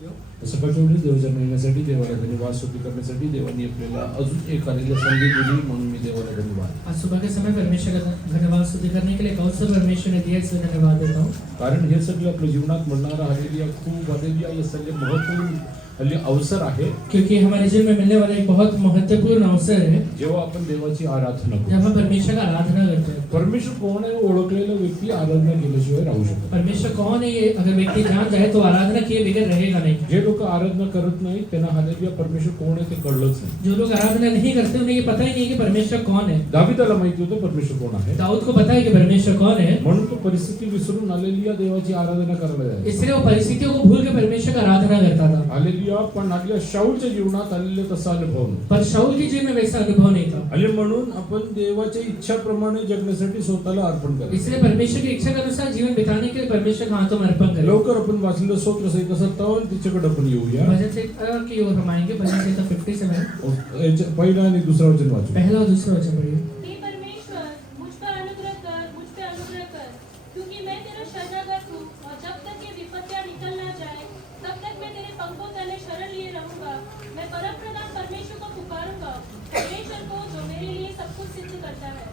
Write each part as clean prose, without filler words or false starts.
सकाळच्या वेळी देवाच्या महिन्यासाठी देवाला धन्यवाद, स्तुती करण्यासाठी देवाने आपल्याला अजून एक आलेल्या संधी दिली, म्हणून मी देवाला धन्यवाद. आज सुबह के समय परमेश्वर का धन्यवाद स्तुति करने के लिए एक अवसर परमेश्वर ने दिया, इसलिए धन्यवाद देता हूँ. कारण हे सगळं आपल्या जीवनात म्हणणारा हालेलुया खूप हालेलुया हे सगळे महत्त्वपूर्ण अवसर आहे. क्योंकि हमारे जीवन में मिलने वाला एक बहुत महत्वपूर्ण अवसर है जेव्हा आपण देवाची आराधना जब करतो. हम परमेश्वर का आराधना करते हैं. परमेश्वर कोण आहे ओळखलेला व्यक्ती आराधना केल्याशिवाय राहू शकत नाही. परमेश्वर कौन है ये अगर व्यक्ति जान जाए तो आराधना किए बगैर रहेगा नहीं. जे लोक आराधना करत नाही त्यांना हालेलुया परमेश्वर कोण आहे ते कळलंच नाही. जो लोग आराधना नहीं करते उन्हें ये पता ही नहीं कि परमेश्वर कौन है. दाविदाला माहिती होतं परमेश्वर कोण आहे, दाऊद को पता है कि परमेश्वर कौन है, म्हणून तो परिस्थिती विसरून हालेलुया देवाची आराधना करायला जायचा. इसलिए वो परिस्थितियों को भूल के परमेश्वर का आराधना करता था. हालेलुया. पण आपल्या शाऊलच्या जीवनात आलेले तसा अनुभव नाही. पर शाऊल के जीवन में वैसा अनुभव नहीं था. आणि म्हणून आपण देवाच्या इच्छाप्रमाणे जगण्यासाठी स्वतःला अर्पण करायचं. इसलिए परमेश्वर की इच्छा के अनुसार जीवन बिताने के लिए परमेश्वर के हाथों में अर्पण करें. लवकर आपण वाचलेलं स्तोत्र संहिता 57 तिच्याकडे आपण येऊया. भजन संहिता की ओर हम आएंगे. भजन संहिता 57 पहिला आणि दुसरा वचन वाचू. पहला और दूसरा वचन पढ़िए. हे परमेश्वर, मुझ पर अनुग्रह कर, मुझ पे अनुग्रह कर, क्योंकि मैं तेरा शरणागत हूँ और जब तक ये विपत्तियाँ निकल ना जाए तब तक मैं तेरे पंखों तले शरण लिए रहूंगा. मैं परमप्रधान परमेश्वर को पुकारूंगा, परमेश्वर को जो मेरे लिए सब कुछ सिद्ध करता है.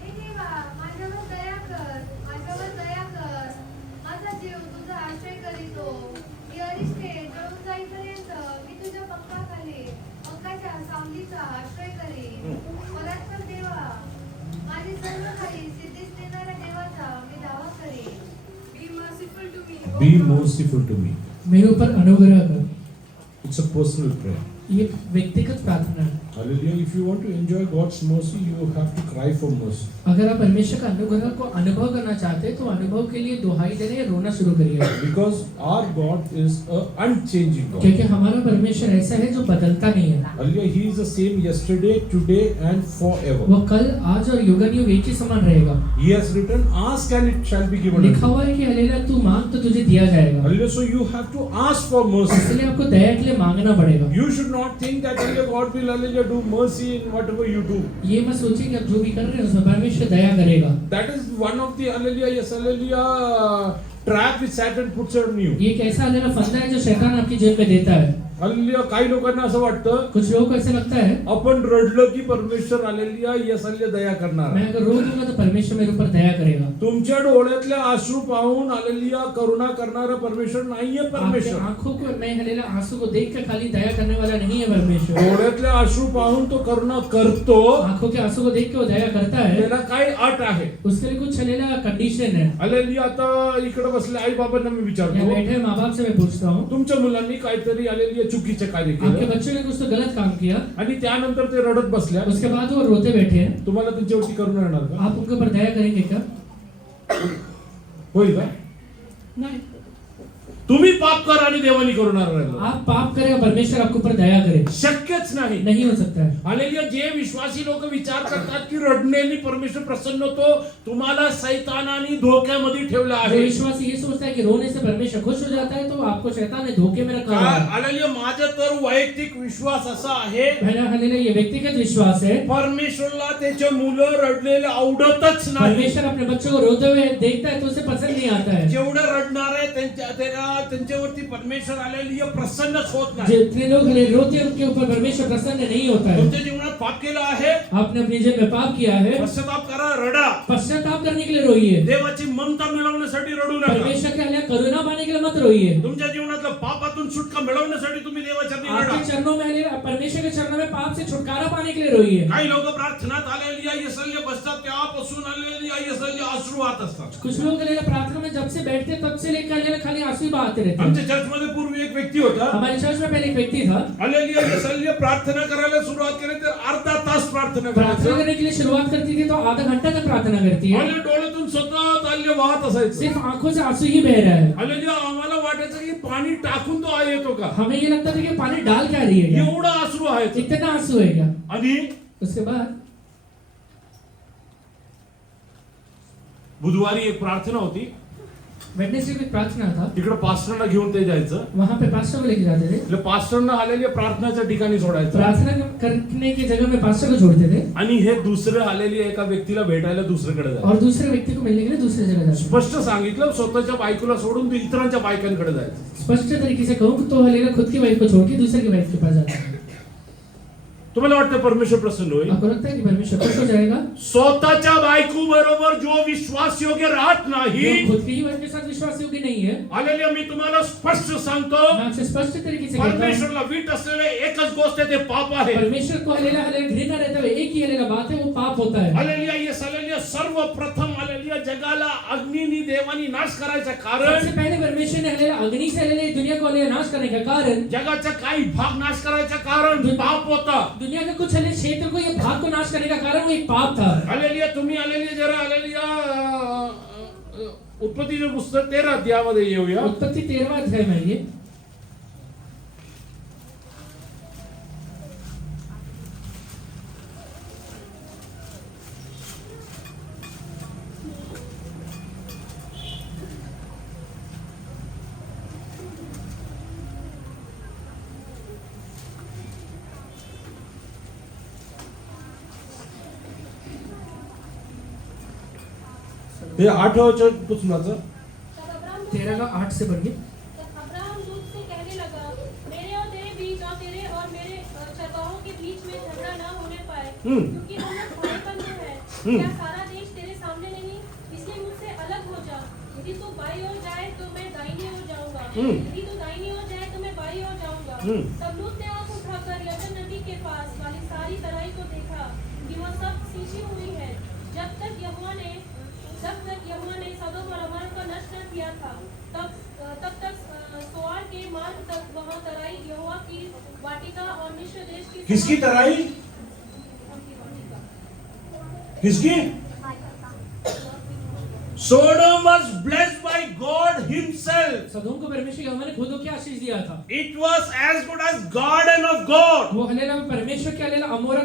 हे देवा, माझ्यावर दया कर, माझ्यावर दया कर. माझा जीव तुझा आश्रय करीतो. ही अरिष्टे जळून जाईपर्यंत मी तुझ्या पंखाखाली, पंखाच्या सावलीचा आश्रय करीन. परात्पर देवा, माझी सर्व काही सिद्धीस देणाऱ्या देवाचा मी दावा करीन. Be merciful to me, O be God. Merciful to me. मेरे ऊपर अनुग्रह कर. It's a personal prayer. ये व्यक्तिगत प्रार्थना है. Hallelujah. If you want to enjoy God's mercy, you have to cry for mercy. अगर आप परमेश्वर का अनुग्रह को अनुभव करना चाहते हैं तो अनुभव के लिए दुहाई देने या रोना शुरू करिए. Because our God is a unchanging God. क्योंकि हमारा परमेश्वर ऐसा है जो बदलता नहीं है. Hallelujah. He is the same yesterday, today and forever. वो कल, आज और युगानुयुग एक ही समान रहेगा. He has written, ask and it shall be given unto लिखा you. हुआ है कि हालेलुया तू मांग तो तुझे दिया जाएगा. Hallelujah. So you have to ask for mercy. इसलिए आपको दया के लिए मांगना पड़ेगा. You should not think that hallelujah, God will hallelujah do mercy in whatever you do. ये मत सोचिए कि आप जो भी कर रहे हैं उसमें परमेश्वर दया करेगा. That is one of the hallelujah, yes hallelujah, trap which Satan puts on you. ये एक ऐसा हालेलुया फंदा है जो शैतान आपकी जेब में देता है. हल्ली काही लोकांना असं वाटतं कुछ लोगों को ऐसा लगता है आपण रडलं की परमेश्वर आलेलिया यस हल्ली दया करणार. मैं अगर रो दूंगा तो परमेश्वर मेरे ऊपर दया करेगा. तुमच्या डोळ्यातले अश्रू पाहून आलेलिया करुणा करणारा परमेश्वर नाहीये आपके परमेश्वर. आंखों को मैं हालेलुया आंसू को देख कर खाली दया करने वाला नहीं है परमेश्वर. डोळ्यातले अश्रू पाहून तो करुणा करतो. आंखों के आंसू को देख के वो दया करता है. त्याला काय अट आहे. उसके लिए कुछ हालेलुया कंडीशन है. आलेलिया आता इकडे बसले आई बाबांना मी यहाँ विचारतो बैठे माँ बाप से मैं पूछता हूँ तुमच्या मुलांनी काहीतरी आलेलिया चुकीचे कार्य आपके केलं बच्चों ने कुछ तो गलत काम किया, आणि त्यानंतर ते रडत बसल्या. उसके बाद वो रोते बैठे हैं. तुम्हाला त्यांच्यावरती करुणा येणार का? आप उनके ऊपर दया करेंगे क्या? होईल का? नहीं. तुम्ही पाप करा आणि देवानी करुणा राहिला आप पाप करें और परमेश्वर आपके ऊपर दया करे, शक्यच नाही. नहीं हो सकता है. हालेलुया. जे विश्वासी लोक विचार करतात की रडण्याने परमेश्वर प्रसन्न होतो, तुम्हाला सैतानाने धोक्यामध्ये ठेवलं जो आहे. विश्वासी ये सोचता है कि रोने से परमेश्वर खुश हो जाता है तो आपको शैतान ने धोखे में रखा हुआ है. हालेलुया. माझा तर वैयक्तिक विश्वास असा आहे पहला हालेलुया ये व्यक्तिगत विश्वास है. परमेश्वरला त्याचे मुलं रडलेले आवडतच नाही. परमेश्वर अपने बच्चों को रोते हुए देखता है तो उसे पसंद नहीं आता है. जेवढे रडणार आहे त्यांच्यावरती परमेश्वर आलेली प्रसन्नच होत नाही. जितने लोग रोते हैं उनके ऊपर परमेश्वर प्रसन्न नहीं होता है. तुमच्या जीवनात पाप केला आहे, आपने अपने जीवन में पाप किया है, पश्चाताप करा, रडा. पश्चाताप करने के लिए रोइए. देवाची ममता मिळवण्यासाठी रडू नका. परमेश्वर के लिए करुणा पाने के लिए मत रोइए. तुमच्या जीवनातल्या पापातून सुटका मिळवण्यासाठी तुम्ही देवाच्या चरणी रडा. आपके चरणों में परमेश्वर के चरणों में पाप से छुटकारा पाने के लिए रोइए. काही लोक प्रार्थनात आलेली यसल्य बसतात तेव्हापासून आलेली यसल्य अश्रू वाहत असतात. कुछ लोग प्रार्थना में जब से बैठते तब से लेकर खाली आंसू ही बहाते रहते हैं. आमच्या चर्चमध्ये पूर्वी एक व्यक्ती होता. हमारे चर्च में पहले एक व्यक्ति था. आलेली यसल्य प्रार्थना करायला सुरुवात केली तर अर्धा तास प्रार्थना प्रार्थना करायची. करने के लिए शुरुआत करती थी तो आधा घंटा तक प्रार्थना करती है. आणि डोळ्यातून सतत आल्य वाहत असायचं. सिर्फ आंखों से आंसू ही बह रहा है. आलेली आम्हाला वाटायचं की पाणी टाकून तो आहे येतो का. हमें ये लगता था कि पानी डाल क्या रही है क्या? एवढा अश्रू आहे. इतना आंसू है क्या? आणि उसके बाद बुधवारी एक प्रार्थना होती. वेडनेसडे में प्रार्थना था, तिकडे पास्टरना घेऊन ते जायचं. वहाँ पे पास्टर को लेके जाते थे. એટલે पास्टरना आलेले प्रार्थनाच्या ठिकाणी सोडायचं. प्रार्थना करने की जगह में पास्टर को छोड़ते थे आणि हे दुसरे आलेले एका व्यक्तीला भेटायला दुसरीकडे जायचं. और दूसरे व्यक्ति को मिलने के लिए दूसरी जगह जाते. स्पष्ट सांगितलं, स्वतःच्या बायकोला सोडून तू इतरांच्या बायकांकडे जायचं. स्पष्ट तरीके से कहूँ तो हलेला खुद की वाइफ को छोड़ के दूसरे की वाइफ के पास जाता है. तुम्हाला वाटतं परमेश्वर प्रसन्न होईल? आपको लगता है कि परमेश्वर खुश हो जाएगा? स्वतःच्या बायको बरोबर जो विश्वास योग्य राहत नाही, जो खुद की ही वाइफ के साथ विश्वास योग्य नहीं है, आलेले मी तुम्हाला स्पष्ट सांगतो, मैं आपसे स्पष्ट तरीके से कहता हूँ, परमेश्वरला वीट असलेले एकच गोष्ट आहे, ते पाप आहे. परमेश्वर को हलेला हलेला घृणा रहता है, एक ही हलेला बात है, वो पाप होता है. हालेलुया. Yes hallelujah. सर्वप्रथम हालेलुया जगाला अग्नीनी देवानी नाश करायचं कारण, सबसे पहले परमेश्वर ने हलेला अग्नि से हलेला दुनिया को हलेला नाश करने का कारण, जगाचा काही भाग नाश करायचं कारण पाप होता. दुनिया के कुछ हले क्षेत्र को ये भाग को नाश करने का कारण वो एक पाप था. हालेलुया. तुम्ही हालेलुया जरा हालेलुया उत्पत्तीचे पुस्तक 13 अध्यायामध्ये येऊया. उत्पत्ति 13वां अध्याय में ये हे 8व्या पुस्तकाचं तब अब्राहम 13 का 8 से पढ़िए. तब अब्राहम दूत से कहने लगा, मेरे और तेरे बीच और तेरे और मेरे चरवाहों के बीच में झगड़ा न होने पाए, क्योंकि हम लोग भाई बंधु हैं. क्या सारा देश तेरे सामने नहीं? इसलिए मुझसे अलग हो जा. यदि तू बाईं ओर जाए तो मैं दाहिनी ओर जाऊंगा, यदि तू दाहिनी ओर जाए तो मैं बाईं ओर जाऊंगा. तब लूत ने आंख उठाकर यरदन नदी के पास वाली सारी तराई को देखा कि वह सब सींची हुई है, जब तक यहोवा ने सदोम और अमोरा को नष्ट न किया था. तब तक सोआर के मार्ग तक वहाँ तराई यहोवा की वाटिका और मिस्र देश की किसकी तराई? किसकी? Sodom was blessed by God himself. सदोम को परमेश्वर यहोवा ने खुद को आशीष दिया था. It was as good as garden of God. वो हलेला परमेश्वर के हलेला अमोरा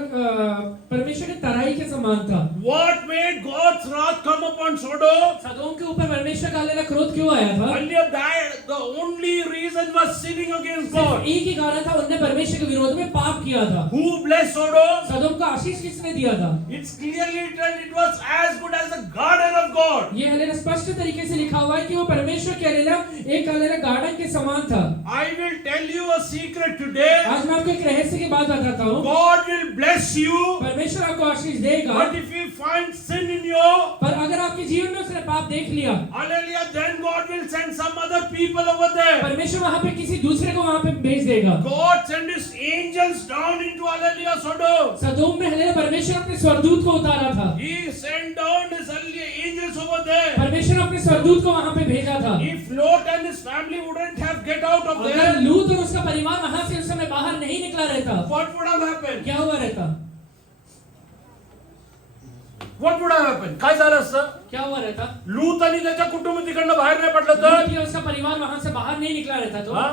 परमेश्वर के तराई के समान था. What made God's wrath come upon Sodom? सदोम के ऊपर परमेश्वर का हलेला क्रोध क्यों आया था? Only of that, the only reason was sinning against सिर्फ God. एक ही कारण था, उन्होंने परमेश्वर के विरोध में पाप किया था. Who blessed Sodom? सदोम को आशीष किसने दिया था? It's clearly written it was as good as the garden of God. ये हलेला स्पष्ट तरीके से लिखा हुआ है कि वो परमेश्वर के हलेला एक हलेला गार्डन के समान था. I will tell you a secret today. आज मैं आपको एक रहस्य की बात बताता हूँ. God will bless you. परमेश्वर आपको आशीष देगा. But if you find sin in you, पर अगर आपके जीवन में उसने पाप देख लिया, hallelujah, then God will send some other people over there. परमेश्वर वहाँ पे किसी दूसरे को वहाँ पे भेज देगा. God sent his angels down into hallelujah Sodom. सदोम में हलेला परमेश्वर अपने स्वर्गदूत को उतारा था. He sent down his hallelujah angels over there. परमेश्वर अपने स्वर्गदूत को वहाँ पे भेजा था. If Lot and his family wouldn't have get out of अगर there, लूत और उसका परिवार वहाँ से उस समय बाहर नहीं निकला रहता, what would have happened? क्या हुआ रहता? What would have happened? काय झालं असतं? क्या हुआ रहता? लूत आणि त्याच्या कुटुंब तिकडनं बाहेर नाही पडलं तर? लूत या उसका परिवार वहाँ से बाहर नहीं निकला रहता तो? हा?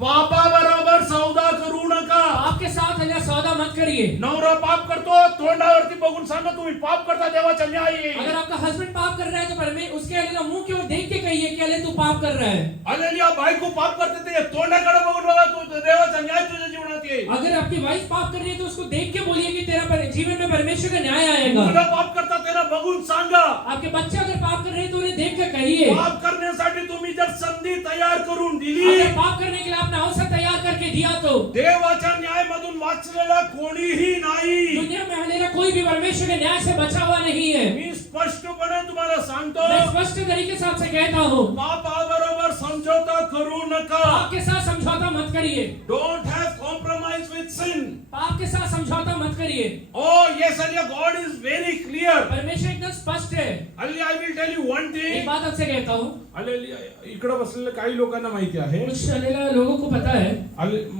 पापाबरोबर सौदा करू नका. आपके साथ हलेला सौदा मत करिए. नवरा पाप करतो, तोंडावरती बघून सांगा तुम्ही पाप करता, देवाचा न्याय आहे. अगर आपका हस्बैंड पाप कर रहा है तो परमेश्वर उसके हलेला मुंह की ओर देख के कहिए कि हले तू पाप कर रहा है. हालेलुया. बायको पाप करते ते तोंडाकडे बघून बघा, तू देवाचा न्याय तुझ्या जीवनात येईल. अगर आपकी वाइफ पाप कर रही है तो उसको देख के बोलिए कि तेरा जीवन में परमेश्वर का न्याय आएगा. मुलं पाप करता त्याला बघून सांगा. आपके बच्चे अगर पाप कर रहे हैं तो उन्हें देख के कहिए. पाप करण्यासाठी तुम्ही जर संधी तयार करून दिली, अगर पाप करने के लिए आपने अवसर तैयार करके दिया तो देवाच्या न्यायामधून वाचलेला कोणीही नाही. दुनिया में हलेला कोई भी परमेश्वर के न्याय से बचा हुआ नहीं है. मी स्पष्टपणे तुम्हाला सांगतो, मैं स्पष्ट तरीके से आपसे कहता हूँ, पापाबरोबर समझौता करू नका. पाप के साथ समझौता मत करिए. Don't have compromise with sin. पाप के साथ समझौता मत करिए. Oh yes, hallelujah, God is very clear. परमेश्वर एकदम स्पष्ट है. Hallelujah, I will tell you one एक thing. बात आपसे कहता हूँ, Hallelujah, इकडे बसलेल्या काही लोकांना माहिती आहे. कुछ हलेला लोगों को पता है,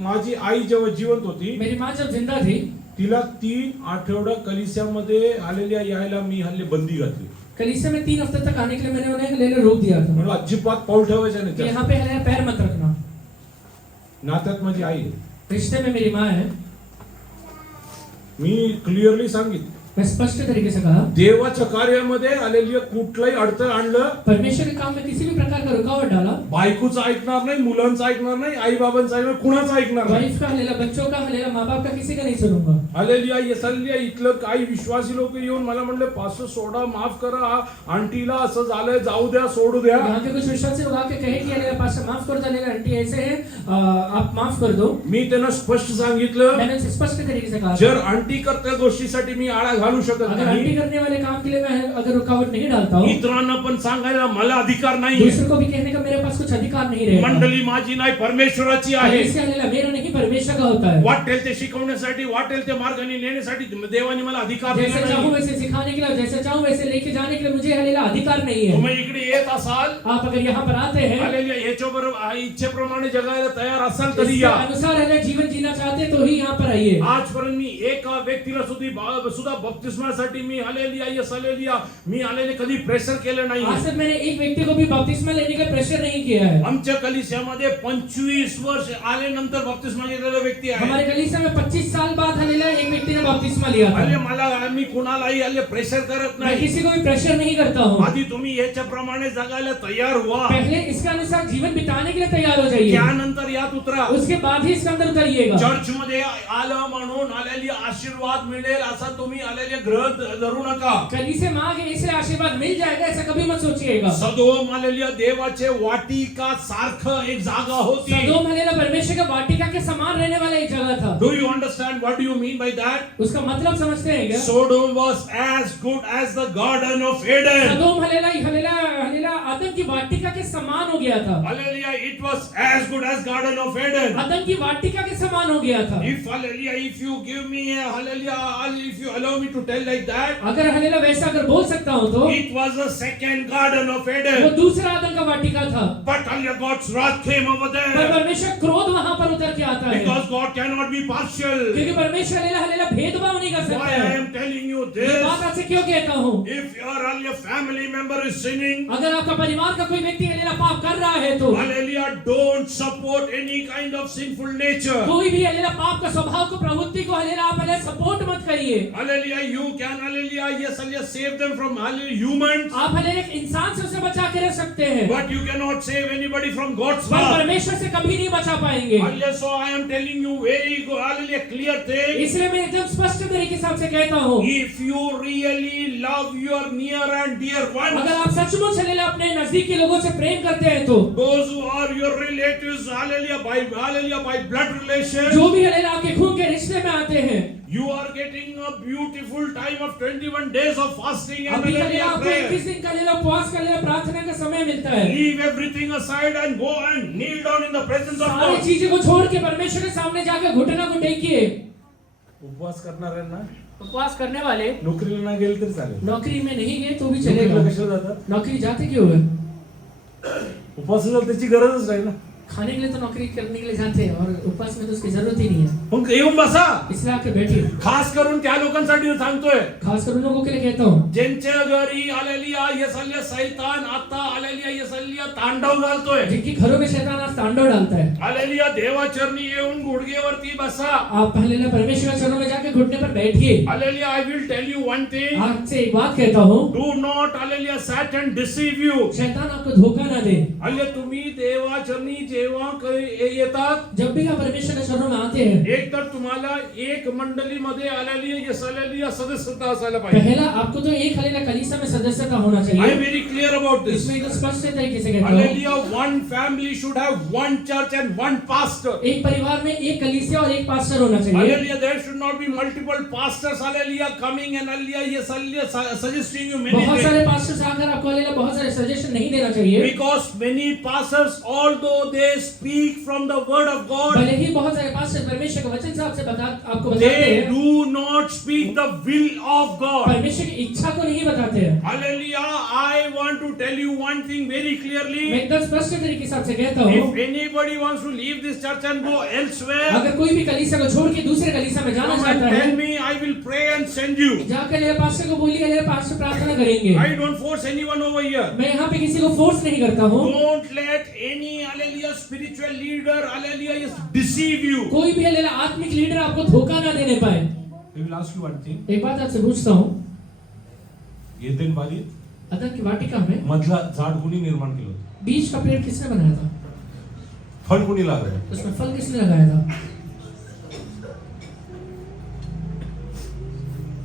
माझी आई जेव्हा जिवंत होती, मेरी माँ जब जिंदा थी, तिला 3 आठवडा कलिसियामध्ये आलेल्या यायला मी हल्ले बंदी घातली. कलीसिया में 3 हफ्ते तक आने के लिए मैंने उन्हें हलेला रोक दिया था. म्हणून अजिबात पाऊल ठेवायचं नाही कि त्यात. यहाँ पे हलेला पैर मत रखना. नात्यात माझी आई आहे. रिश्ते में मेरी माँ है. मी क्लिअरली सांगितलं, मैं स्पष्ट तरीके से कहा, देवाच्या कार्यामध्ये आलेली कुठलंही अडथळा आणलं, परमेश्वर के काम में किसी भी प्रकार का रुकावट डाला, बायकोचं ऐकणार नाही, मुलांचं ऐकणार नाही, आई बाबांचं ऐकणार, कुणाचं ऐकणार नाही. वाइफ का हलेला, बच्चों का हलेला, माँ बाप का किसी का नहीं सुनूंगा. हालेलुया. येसलिया इथलं काही विश्वासी लोक येऊन मला म्हणले, पास्टर सोडा, माफ करा, आंटीला असं झालंय, जाऊ द्या, सोडू द्या. यहाँ के कुछ विश्वासी लोग आके कहे कि हलेला पास्टर माफ कर दो, हलेला आंटी ऐसे है, आप माफ कर दो. मी त्यांना स्पष्ट सांगितलं, मैंने उनसे स्पष्ट तरीके से कहा, जर आंटी करत्या गोष्टीसाठी मी आळा घालू शकत अगर आंटी नाही, करने वाले काम के लिए मैं अगर रुकावट नहीं डालता हूँ, इतरांना पण सांगायला मला अधिकार नाही. दूसरों को भी कहने का मेरे पास कुछ अधिकार नहीं रहेगा. मंडळी माझी नाही, परमेश्वराची आहे. इससे हलेला मेरा नहीं, परमेश्वर का होता है. वाटेल ते शिकवण्यासाठी, वाटेल ते मार्गाने नेण्यासाठी देवाने मला अधिकार जैसे दिला चाहूं नाही. वैसे सिखाने के लिए, जैसे चाहूं वैसे लेके जाने के लिए मुझे हलेला अधिकार नहीं है. तुम्ही इकडे येत असाल, आप अगर यहाँ पर आते हैं, हालेलुया, याच्याबरोबर इच्छेप्रमाणे जगायला तयार असाल तरी इसके या. अनुसार हलेला जीवन जीना चाहते तो ही यहाँ पर आइए. आजपर्यंत मी एका व्यक्तीला सुद्धा बपतिस्मासाठी मी हालेलुया, येस हालेलुया, मी आलेले कधी प्रेशर केलं नाही. आज तक मैंने एक व्यक्ति को भी बपतिस्मा लेने का प्रेशर नहीं किया है. आमच्या कलिसियामध्ये 25 वर्ष आले नंतर बपतिस्मा घेतलेला व्यक्ती आहे. हमारे कलीसिया में 25 साल बाद हलेला एक व्यक्ति ने बपतिस्मा लिया अरे था. मला मी कुणालाही आले प्रेशर करत मैं नाही. किसी को भी प्रेशर नहीं करता हूँ. आधी तुम्ही याच्याप्रमाणे जगायला तयार व्हा, पहले इसके अनुसार जीवन बिताने के लिए तैयार हो जाइए, त्यानंतर यात उतरा. उसके बाद ही इसके अंदर उतरिएगा. चर्च मध्ये आलं म्हणून आलेली आशीर्वाद मिळेल असा तुम्ही आलेले ग्रह धरू नका. कलीसिया में आके इसे आशीर्वाद मिल जाएगा ऐसा कभी मत सोचिएगा. सदोम आलेल्या देवाचे वाटिका सारखं एक जागा होती. सदोम हलेला परमेश्वर के वाटिका के समान रहने वाला एक जगह था. Do you understand what do you mean by that? उसका मतलब समझते हैं क्या? Sodom was as good as the garden of Eden. सदोम हलेला हलेला हलेला आदम की वाटिका के समान हो गया था. Hallelujah, it was as good as garden of Eden. आदम की वाटिका के समान हो गया था. If hallelujah, if you give me a hallelujah, if you allow me to tell like that, अगर हलेला वैसा अगर बोल सकता हूँ तो it was the second garden of वो Eden. दूसरा आदम का वाटिका था. But hallelujah, God's wrath came over per there परमेश्वर क्रोध वहां पर उतर के आता है, because God cannot be partial. क्योंकि परमेश्वर हलेला हलेला भेदभाव नहीं कर सकता Why I है. am telling you ये this? बात आपसे क्यों कहता हूँ? If your hallelujah family member is sinning, अगर आपका परिवार का कोई व्यक्ति हलेला पाप कर रहा है तो hallelujah, don't support any kind of sinful nature. कोई भी हलेला पाप का स्वभाव को, प्रवृत्ति को हलेला आप हलेला सपोर्ट मत करिए. Hallelujah, you can hallelujah, yes, hallelujah, save them from hallelujah humans, आप हलेला एक इंसान से उसे बचा के रख सकते हैं, but you cannot save anybody from God's per wrath. परमेश्वर से कभी नहीं बचा पाएंगे. Hallelujah, so I am telling you very good, hallelujah, clear thing. इसलिए मैं एकदम स्पष्ट तरीके से आपसे कहता हूँ, If you really love your near and dear अगर ones, आप सचमुच हलेला अपने नजदीकी लोगों से प्रेम करते हैं तो those who are your relatives, hallelujah, by blood relation, जो भी हलेला आपके खून के रिश्ते में आते हैं, you are getting a beautiful time of 21 days of fasting and अभी हलेला hallelujah आपको 21 prayer. दिन का हलेला उपवास का हलेला प्रार्थना का समय मिलता है. Leave everything aside and go and kneel down in the presence of सारी God. चीजें को छोड़ के परमेश्वर के सामने जाकर घुटना को टेकिए. उपवास करणाऱ्यांना उपवास करने वाले नोकरीला नाही गेले तरी चालेल. नौकरी में नहीं गए तो भी नोकरीला चलेगा. कशाला जातात? नौकरी जाते क्यों है? उपवासाला त्याची गरजच नाही ना. खाने के लिए तो नौकरी करने के लिए जाते हैं और उपवास में तो उसकी जरूरत ही नहीं है. मग येऊन बसा. इसलिए आके बैठिए. खास करून त्या लोकांसाठी सांगतोय खासकर उन लोगों के लिए कहता हूँ ज्यांच्या घरी आलेलिया येसलिया सैतान आता आलेलिया येसलिया तांडव घालतोय. जिनकी घरों में शैतान आज तांडव डालता है. आलेलिया देवाचरणी येऊन गुडघेवरती बसा. आप पहले ना परमेश्वर के चरणों में जाके घुटने पर बैठिए. Alleluia I will tell you one thing. आपसे एक बात कहता हूँ, do not alleluia Satan deceive you. शैतान आपको धोखा ना दे. आले तुम्ही देवाचरणी जेव्हा येतात, जब भी आप परमेश्वर के चरणों में आते हैं, एक तर तुम्हाला एक मंडलीमध्ये आलेली येसलिया सदस्यता असायला पाहिजे. पहला आपको तो एक हलेला कलीसिया में सदस्यता होना आई चाहिए. एम वेरी क्लियर अबाउट दिस. इसमें एकदम स्पष्ट तरीके से कहता हूँ, Hallelujah, one family should have one church and one pastor. एक परिवार में एक कलीसिया और एक पास्टर होना चाहिए. Hallelujah, there should not be multiple pastors, hallelujah, coming and hallelujah, yes, hallelujah, suggesting you many बहुत things. सारे पास्टर्स आकर आपको हलेला बहुत सारे सजेशन नहीं देना चाहिए. Because many pastors, although they speak from the word of God, भले ही बहुत सारे पास्टर परमेश्वर के वचन से आपको बताते they हैं, do not speak the will of God. परमेश्वर की इच्छा को नहीं बताते हैं. Hallelujah, I want to tell you one thing very मैं clearly. एकदम स्पष्ट तरीके से आपसे कहता हूँ, If anybody wants to leave this church and go elsewhere, अगर कोई भी कलीसिया को छोड़ के दूसरे कलीसिया में जाना come चाहता and है, tell me, I will pray and send you. जाकर ले पास्टर को बोलिए, ले पास्टर प्रार्थना करेंगे. I don't force anyone over here. मैं यहाँ पे किसी को फोर्स नहीं करता हूँ. Don't let any hallelujah spiritual leader hallelujah deceive you. कोई भी हलेला आत्मिक लीडर आपको धोखा ना देने पाए. I will ask you one thing. एक बात आपसे पूछता हूँ, एदेन बागेत अदन की वाटिका में मधला झाड कोणी निर्माण केलं होतं? बीज का पेड़ किसने बनाया था? फळ कोणी लावलं? उसमें फल किसने लगाया था?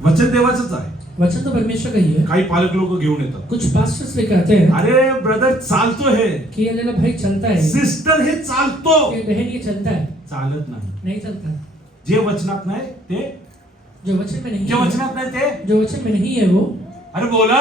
वचन देवाचंच आहे. वचन तो परमेश्वर का ही है. काही पालक लोक घेऊन येतात. कुछ पास्टर्स भी कहते हैं अरे ब्रदर चालतो हे, कि ये लेला भाई चलता है, सिस्टर हे चालतो, ये बहन ये चलता है. चालत नाही. नहीं चलता है. जे वचनात नाही ते, जो वचन में नहीं जे है, वचनात नाही ते, जो वचन में नहीं है वो, अरे बोला,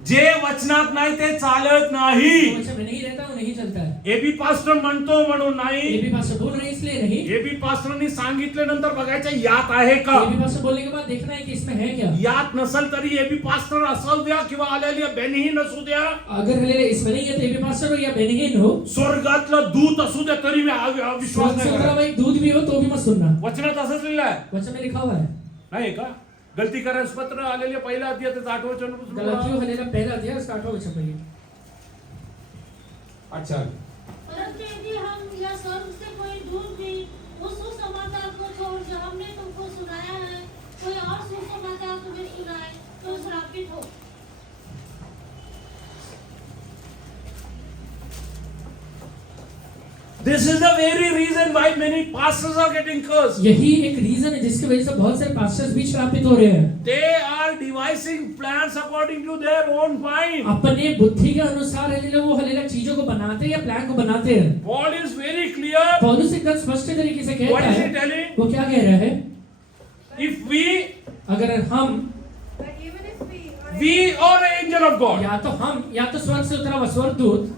जे वचनात नाही ते चालत जो नाही. वचन में नहीं रहता वो नहीं चलता है. एबी पास्टर म्हणतो म्हणून नाही. ये भी पास्टर बोल रहे हैं इसलिए नहीं. एबी पास्टरनी सांगितल्यानंतर बघायचं यात आहे का. ये भी पास्टर बोलने के बाद देखना है कि इसमें है क्या. यात नसल तरी एबी पास्टर असू द्या किंवा आलेली बेनही नसू द्या, अगर हलेले इसमें नहीं है तो ये भी पास्टर हो या बेनहीन हो, स्वर्गातलं दूत असू द्या तरी मी अविश्वास नाही स्वर्ग करत. भाई दूध भी हो तो भी मत सुनना. वचनात असंच लिहिलं आहे, वचन में लिखा हुआ है. नाही का. गलती करायचं पत्र आलेले पहिल्या अध्याय त्याचं 8 वचन. गलातियों हलेला पहला अध्याय उसका 8वां वचन पढ़िए. अच्छा, परंतु यदि हम या स्वर्ग से कोई दूर भी उस सुसमाचार को छोड़ जो हमने तुमको सुनाया है, कोई और सुसमाचार तुम्हें सुनाए तो श्रापित हो. this is the very reason why many pastors are getting cursed. यही एक रीजन है जिसकी वजह से बहुत सारे पास्टर्स भी श्रापित हो रहे हैं. They are devising plans according to their own mind. अपने बुद्धि के अनुसार हलेला वो हलेला चीजों को बनाते हैं या प्लान को बनाते हैं. Paul is very clear. पौलुस एकदम स्पष्ट तरीके से What कहता is he है, telling? वो क्या कह रहा है? If we अगर हम But even if we we or an angel of God या तो हम या तो स्वर्ग से उतरा हुआ स्वर्गदूत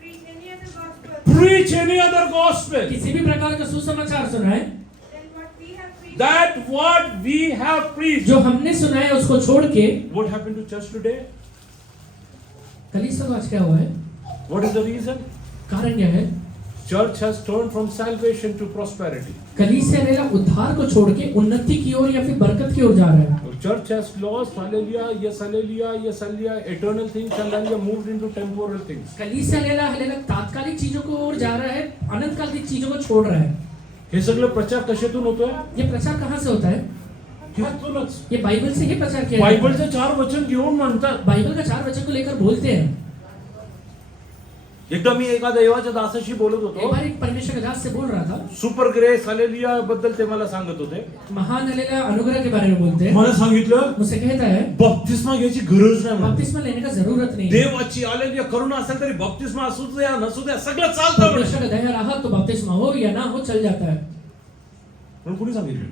preach any other gospel, preach any other gospel, किसी भी प्रकार का सुसमाचार सुनाए, then what we have preached, that what we have preached. जो हमने सुना है उसको छोड़ के, What happened to church today? कलीसिया को आज क्या हुआ है? What is the reason? कारण क्या है? Church has turned from salvation to prosperity. कलीसिया हलेला उद्धार को छोड़ के उन्नति की ओर या फिर बरकत की ओर जा रहा है. Church has lost, hallelujah, yes, eternal things, hallelujah, moved into temporal things. कलीसिया हलेला तात्कालिक चीजों को ओर जा रहा है, अनंतकालिक चीजों को छोड़ रहा है. हे सगळं प्रचार कशातून होतोय? ये प्रचार कहाँ से होता है? ह्यातूनच. ये बाइबल से ही प्रचार किया जाता है. बायबलचे 4 वचन घेऊन म्हणतात. बाइबल का 4 वचन को लेकर बोलते हैं. एकदा मी एका देवाच्या दासाशी बोलत एक होतो. बार एक परमेश्वर के दास से बोल रहा था. सुपर ग्रेस हालेलुया बद्दल ते मला सांगत होते. महान हलेला अनुग्रह के बारे में बोलते हैं. मला सांगितलं मुझसे कहता है बपतिस्मा घ्यायची गरज नाही म्हणून. बपतिस्मा लेने का जरूरत नहीं है. देवाची हालेलुया करुणा असेल तरी बपतिस्मा असू द्या नसू द्या सगळं चालतं म्हणे. परमेश्वर का दया रहा तो बपतिस्मा हो या ना हो चल जाता है. म्हणून कुणी सांगितलं?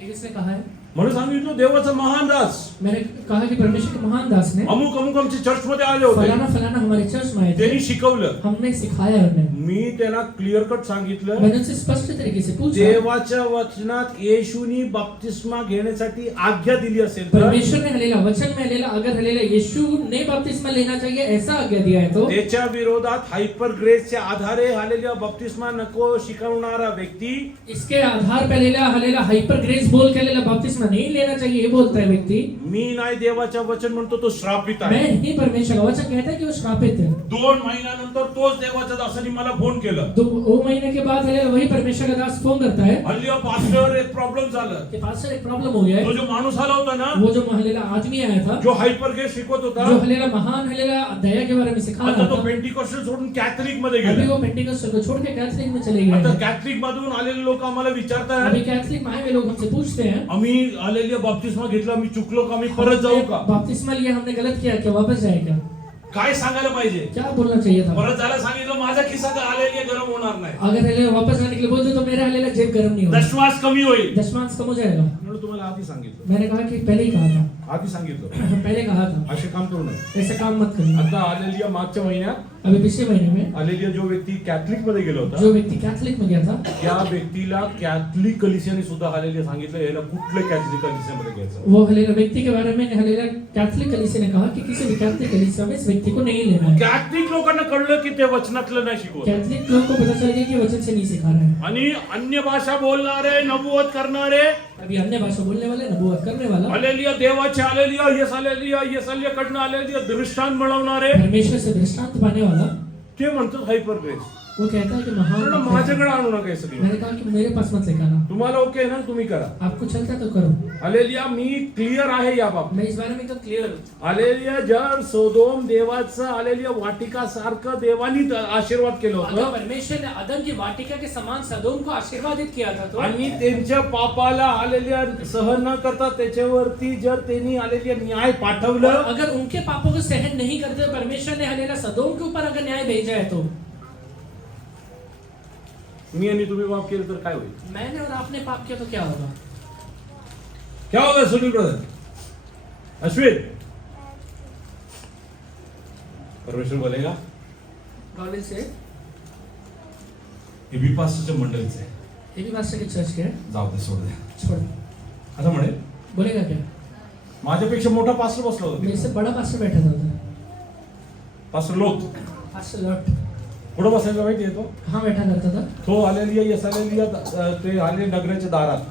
ये किसने कहा है? म्हणून सांगितलं देवाचा महान दास मैंने कहा कि परमेश्वर के महान दास ने अमुक अमुक आमच्या चर्च मध्ये आले होते. फलाना फलाना हमारे चर्च में आए थे, त्यांनी शिकवलं. हमने सिखाया उन्हें. मी त्यांना क्लिअर कट सांगितलं मैंने उनसे स्पष्ट तरीके से पूछा, देवाच्या वचनात येशूनी बपतिस्मा घेण्यासाठी आज्ञा दिली असेल तर परमेश्वर ने हलेला वचन में हलेला अगर हलेला यीशु ने बपतिस्मा लेना चाहिए ऐसा आज्ञा दिया है तो त्याच्या विरोधात हायपर ग्रेसच्या आधारे हालेल्या बपतिस्मा नको शिकवणारा व्यक्ती इसके आधार पर हलेला हाइपर ग्रेस बोल के हलेला बपतिस्मा नहीं लेना चाहिए ये बोलता है व्यक्ति. मी नाही देवाच्या वचन म्हणतो तो श्रापित आहे. मैं ही परमेश्वर का वचन कहता है कि वो श्रापित है. 2 महिन्यानंतर तोच देवाच्या दासाने मला फोन केलं. 2 महीने के बाद हलेला वही परमेश्वर का दास फोन करता है हल्ली पास्टर एक प्रॉब्लेम झालं. कि पास्टर एक प्रॉब्लम हो गया है. तो जो माणूस आला होता ना वो जो हलेला आदमी आया था जो हायपर ग्रेस शिकवत होता जो हलेला महान हलेला दया के बारे में सिखा आता रहा तो था, पेंटिकॉस्टल सोडून कॅथलिक मध्ये अभी गेला. वो पेंटिकॉस्टल को छोड़ के कैथलिक में चले गए आता हैं. कॅथलिक मधून आलेले लोक आम्हाला विचारतात अभी कैथलिक में आए हुए लोग हमसे पूछते हैं आम्ही आलेले बपतिस्मा घेतला मी चुकलो का मी परत जाऊ का बपतिस्मा लिया हमने गलत किया क्या वापस जाए क्या? काय सांगायला पाहिजे. क्या बोलना चाहिए था? परत जायला सांगितलं माझा खिस्सा का आलेले गरम होणार नाही. अगर हलेला वापस आने के लिए बोलते तो मेरा हलेला जेब गर्म नहीं होगा, दशवास कमी होईल. दशमांश कम हो जाएगा. म्हणून तुम्हाला आधी सांगितलं मैंने कहा कि पहले ही कहा था, आधी सांगितलं पहले कहा था असे काम करू नये. ऐसे काम मत करना. आता आलेली मागच्या महिन्यात अभी पिछले महीने में आलेली जो व्यक्ती कॅथलिक मध्ये गेला होता जो व्यक्ति कैथलिक में गया था त्या व्यक्तीला कॅथलिक कलिसियाने सुद्धा आलेली सांगितलं याला कुठल्या कॅथलिक कलिसियामध्ये घ्यायचं. वो हलेला व्यक्ति के बारे में हलेला कैथलिक कलीसिया ने कहा कि किसी भी कैथलिक कलीसिया में इस व्यक्ति को नहीं लेना है. कॅथलिक लोकांना कळलं की ते वचनातलं नाही शिकवत कैथलिक लोग को पता चल गया कि वचन से नहीं सिखा रहा है. आणि अन्य भाषा बोलणारे नबुवत करणारे अभी अन्य भाषा बोलने वाले नबूवत करने वाला आलेलिया देवाचे आलेलिया येस कडनं आलेलिया दृष्टांत मिळवणारे परमेश्वर से दृष्टांत पाने वाला ते म्हणतात हायपर ग्रेस. वो कहता है कि महान म्हणलं, भक्त है। माझ्याकडे आणू नका हे सगळं. मैंने कहा कि मेरे पास मत लेकर आना, तुम्हाला ओके आहे ना, तुम्ही करा. आपको चलता है तो करो। हालेलुया. मी क्लिअर आहे या बाबतीत. मैं इस बारे में तो क्लियर हूँ। हालेलुया. जर सोदोम देवाचं हालेलुया वाटिका सारखं देवानी आशीर्वाद केलं अगर होतं परमेश्वर ने अदन की वाटिका के समान सदोम को आशीर्वादित किया था तो आणि त्यांच्या पापाला हालेलुया सहन न करता त्याच्यावरती जर त्यांनी हालेलुया न्याय और पाठवलं, अगर उनके पापों को सहन नहीं करते हुए परमेश्वर ने हलेला सदोम के ऊपर अगर न्याय भेजा है तो मी आणि तुम्ही पाप केलं तर काय होईल? मैंने और आपने पाप किया तो क्या होगा? क्या होगा सुनील ब्रदर? अश्विन, परमेश्वर बोलेगा. गॉड विल से हे विपासच्या मंडळीचे आहे. ये भी पास्टर के चर्च के है, जाऊ दे, सोड दे. छोड़। आता म्हणे बोलेगा क्या? माझ्यापेक्षा मोठा पास्टर बसला मेरे होता. से बड़ा पास्टर बैठा था उधर, पास्टर लोक पास्टर लॉट। पुढे बसायचा माहिती आहे तो. कहाँ बैठा करता था? तो आलेलिया यस आलेलिया ते आले नगराच्या दारात.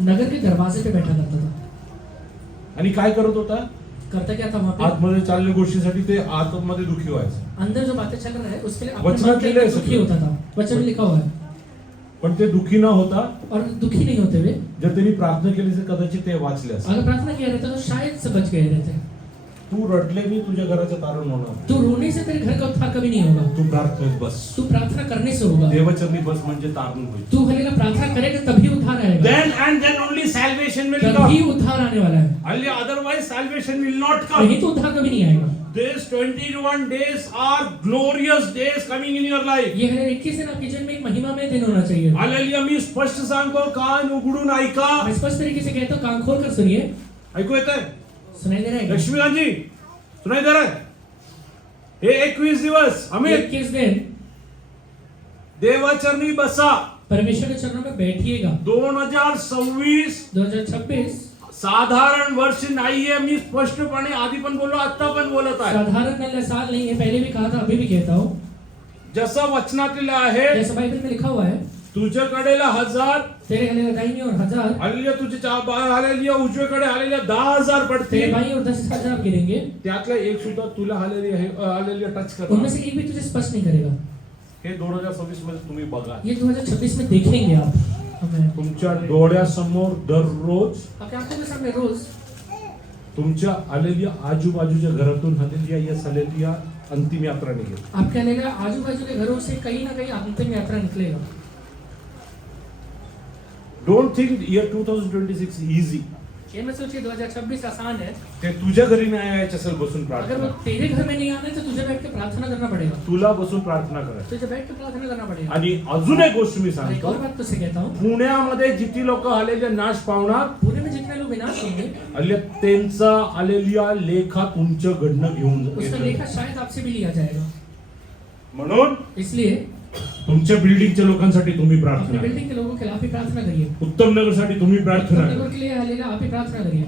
नगर के दरवाजे पे बैठा करता था। आणि काय करत होता? करता क्या था वहाँ पे? आतमध्ये चाललेल्या गोष्टीसाठी ते आतमध्ये दुखी व्हायचं. अंदर जो बातें चल रहा है उसके लिए अपने वचनात मन के लिहिलंय अंदर दुखी सगळं. होता था। वचन में लिखा हुआ है। पण ते दुखी न होता और दुखी नहीं होते हुए जर त्यांनी प्रार्थना केली तर कदाचित ते वाचले असते. अगर प्रार्थना किया रहता तो शायद से बच गए रहते। तू रडले मी तुझ्या घराचं तारण होणार. तू रोने से तेरे घर का उद्धार कभी नहीं होगा, तू प्रार्थनेत बस. तू प्रार्थना करने से होगा। देवचरणी बस म्हणजे तारण होईल. तू हलेला प्रार्थना करेगा तभी उद्धार आएगा, Then and then only salvation will तभी come. उद्धार आने वाला है, Otherwise salvation will not come. नहीं तो उद्धार कभी नहीं आएगा। These 21 days are glorious days coming in your life. ये हले 21 दिन आपके जीवन में एक महिमा में दिन होना चाहिए। हालेलुया. मी स्पष्ट सांगतो, कान उघडून ऐका. मैं स्पष्ट तरीके से कहता हूँ, कान खोल कर सुनिए। ऐकू येतंय? सुनाई दे रहा है? लक्ष्मीकांतजी सुनाई दे रहा है? हे 21 दिवस आम्ही 21 दिन देवाचरणी बसा. परमेश्वर के चरणों में बैठिएगा। 2026 2026 साधारण वर्ष नाहीये. मी स्पष्टपणे आधी पण बोललो, आता पण बोलत आहे. साधारण साल नहीं है, पहले भी कहा था, अभी भी कहता हूँ। जसं वचनात लिहिलं आहे, जैसा बाइबल में लिखा हुआ है, तुझ्याकडेला 1000, तेरे हले दाहिनी और 1000, हालेलुया, तुझ्या हालेलुया उजवीकडे आलेल्या 10,000 तेरे पडतील. बाई और 10,000 गिरेंगे, त्यातला एक सुद्धा तुला हालेलुया टच उनमें करणार. से एक भी तुझे स्पर्श नहीं करेगा। हे 2026 मध्ये तुम्ही बघा. ये 2026 में देखेंगे आप हमें। तुमच्या डोळ्यासमोर दररोज आपकी आंखों के सामने रोज तुमच्या हालेलुया आजूबाजूच्या घरातून हालेलुया यस हालेलुया अंतिम यात्रा निघेल. आपके हलेला आजू बाजू के घरों से कहीं ना कहीं अंतिम यात्रा निकलेगा। Don't think year 2026 easy. ये मैं सोचिए 2026 आसान है, ते तुझ्या घरी नाही यायचं असेल बसून अगर वो प्रार्थना. तेरे घर में नहीं आना है तो तुझे बैठ के प्रार्थना करना पड़ेगा, तुला बसून प्रार्थना करायची. तुझे बैठ के प्रार्थना करना पड़ेगा। आणि अजून एक गोष्ट मी और एक सांगतो, और बात तुझसे कहता हूँ, पुण्यामध्ये जिती लोक आलेले नाश पावणार पुणे में जितने लोग विनाश होंगे आले त्यांचा आलेल्या लेखा तुमच्याकडनं घेऊन उसका येतो. लेखा शायद आपसे भी लिया जाएगा। म्हणून इसलिए तुमच्या बिल्डिंगच्या लोकांसाठी तुम्ही अपने प्रार्थना, बिल्डिंग के लोगों के लिए आप ही प्रार्थना करिए, उत्तम नगरसाठी तुम्ही प्रार्थना लोगों करा. के लिए हलेला आप ही प्रार्थना करिए।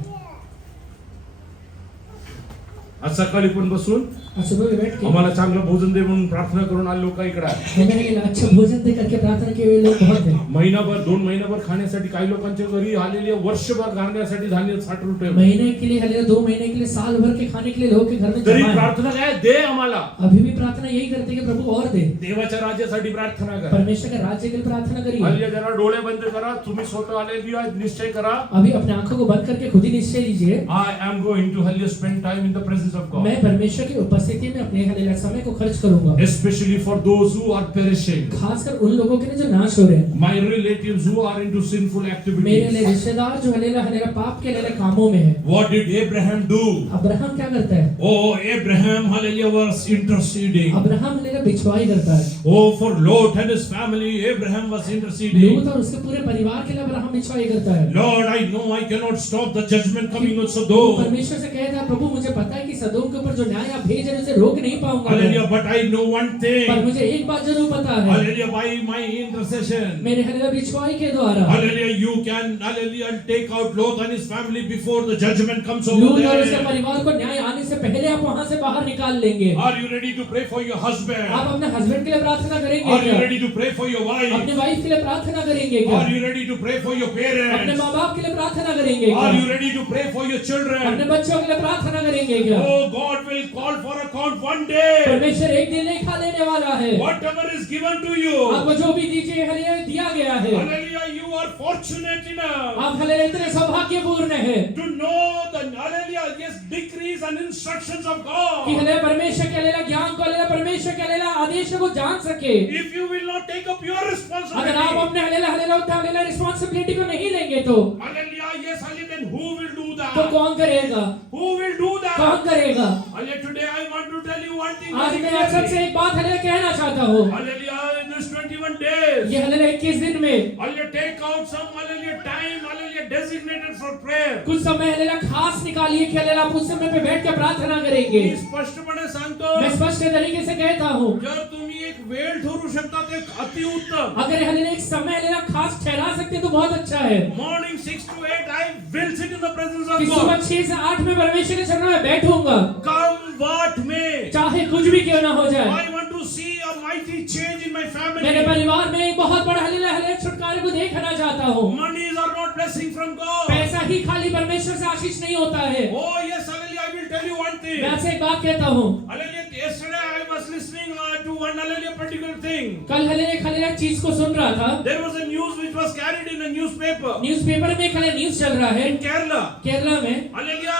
आज सकाळी पण बसून आज सुबह में बैठ के आम्हाला चांगलं भोजन दे म्हणून प्रार्थना करून आले लोक इकडे आहे. मैंने कहा, अच्छा भोजन दे करके प्रार्थना किए हुए लोग बहुत हैं। महिनाभर 2 महिनाभर खाण्यासाठी काही लोकांच्या घरी आलेले वर्षभर घालण्यासाठी धान्य साठवून ठेवलं. महीने के लिए हलेला 2 महीने के लिए साल भर के खाने के लिए लोगों के घर में तरी जमा है। प्रार्थना काय दे आम्हाला. अभी भी प्रार्थना यही करते हैं कि प्रभु और दे, देवाच्या राज्यासाठी प्रार्थना करा. परमेश्वर के राज्य के लिए प्रार्थना करिए। हल्ली जरा डोळे बंद करा. तुम्ही स्वतः आलेली आहे, निश्चय करा, अभी अपने आंखों को बंद करके खुद ही निश्चय लीजिए, I am going to hallelujah spend time in the presence of God. मैं परमेश्वर की उपस्थिति में अपने हलेला समय को खर्च करूंगा, Especially for those who are perishing. खासकर उन लोगों के लिए जो नाश हो रहे हैं, My relatives who are into sinful मेरे activities. लिए रिश्तेदार जो हलेला हलेला पाप के हलेला कामों में है। What did Abraham do? Abraham क्या करता है? Oh, Abraham, hallelujah, was interceding. Abraham हलेला बिछवाई करता है। Oh, for Lot and his family, Abraham was interceding. लूत और उसके पूरे परिवार के लिए अब्राहम बिछवाई करता है। Lord, I know I cannot stop the judgment coming on Sodom. परमेश्वर से कहता है, प्रभु मुझे पता है कि सदोम के ऊपर जो न्याय आप भेज रहे हैं उसे रोक नहीं पाऊंगा मैं। Hallelujah, but I know one per thing. मुझे एक बात जरूर पता है, Hallelujah, by my intercession. मेरे हलेला बिछवाई के द्वारा Hallelujah, you can, hallelujah, take out Lot and his family before the judgment comes over लूत और उसके there. परिवार को न्याय आने से पहले आप वहां से बाहर निकाल लेंगे। Are you ready to pray for your आप husband? अपने हस्बैंड के लिए प्रार्थना करेंगे Are you क्या? ready to pray for your अपने wife? वाइफ के लिए प्रार्थना करेंगे क्या? Are you ready to pray for your अपने parents? माँ बाप के लिए प्रार्थना करेंगे क्या? Are you ready to pray for your अपने children? बच्चों के लिए प्रार्थना करेंगे क्या? Oh, God will call for account one day. परमेश्वर एक दिन नहीं खा लेने वाला है। Whatever is given to you. आपको जो भी दीजिए हालेलुया दिया गया है। Hallelujah, you are fortunate enough आप हालेलुया इतने सौभाग्यपूर्ण है to know the hallelujah, yes, decrees and instructions of कि God. हालेलुया परमेश्वर के हालेलुया ज्ञान को हालेलुया परमेश्वर के हालेलुया आदेशों को जान सके। If you will not take up your अगर आप responsibility, अपने हालेलुया हालेलुया रिस्पांसिबिलिटी को नहीं लेंगे तो hallelujah, yes, hallelujah, then who will do तो that? कौन करेगा? Who will do that? कौन करेगा? Hallelujah, today I want to tell you one thing. आज very मैं आप clearly. सबसे एक बात हालेलुया कहना चाहता हूँ। Hallelujah, in this 21 days. ये हालेलुया 21 दिन में Hallelujah, take out some hallelujah time, hallelujah, designated for prayer. कुछ समय हालेलुया खास निकालिए कि हालेलुया आप उस समय पे बैठ के प्रार्थना करेंगे। मी स्पष्टपणे सांगतो, मैं स्पष्ट तरीके से कहता हूँ जर तुम्ही एक वेळ ठरवू शकता ते अतिउत्तम. अगर हालेलुया एक समय हालेलुया खास ठहरा सकते तो बहुत अच्छा है Morning 6 to 8 I will sit in the presence कि of सुबह God. 6 से 8 में परमेश्वर के चरणों में बैठूंगा Come what may. चाहे कुछ भी क्यों ना हो जाए। I want to see a mighty change in my मेरे family. परिवार में एक बहुत बड़ा हालेलुया हालेलुया छुटकारे को देखना चाहता हूँ। Monies are not blessing from God. पैसा ही खाली परमेश्वर से आशीष नहीं होता है। Oh yes, hallelujah, I will tell you one thing. मैं आपसे एक बात कहता हूँ Hallelujah, yesterday I was listening to one hallelujah particular thing. कल हालेलुया एक हालेलुया चीज को सुन रहा था। There was a news which was carried in a newspaper newspaper में एक हालेलुया न्यूज़ चल रहा है in Kerala. केरला में। Hallelujah,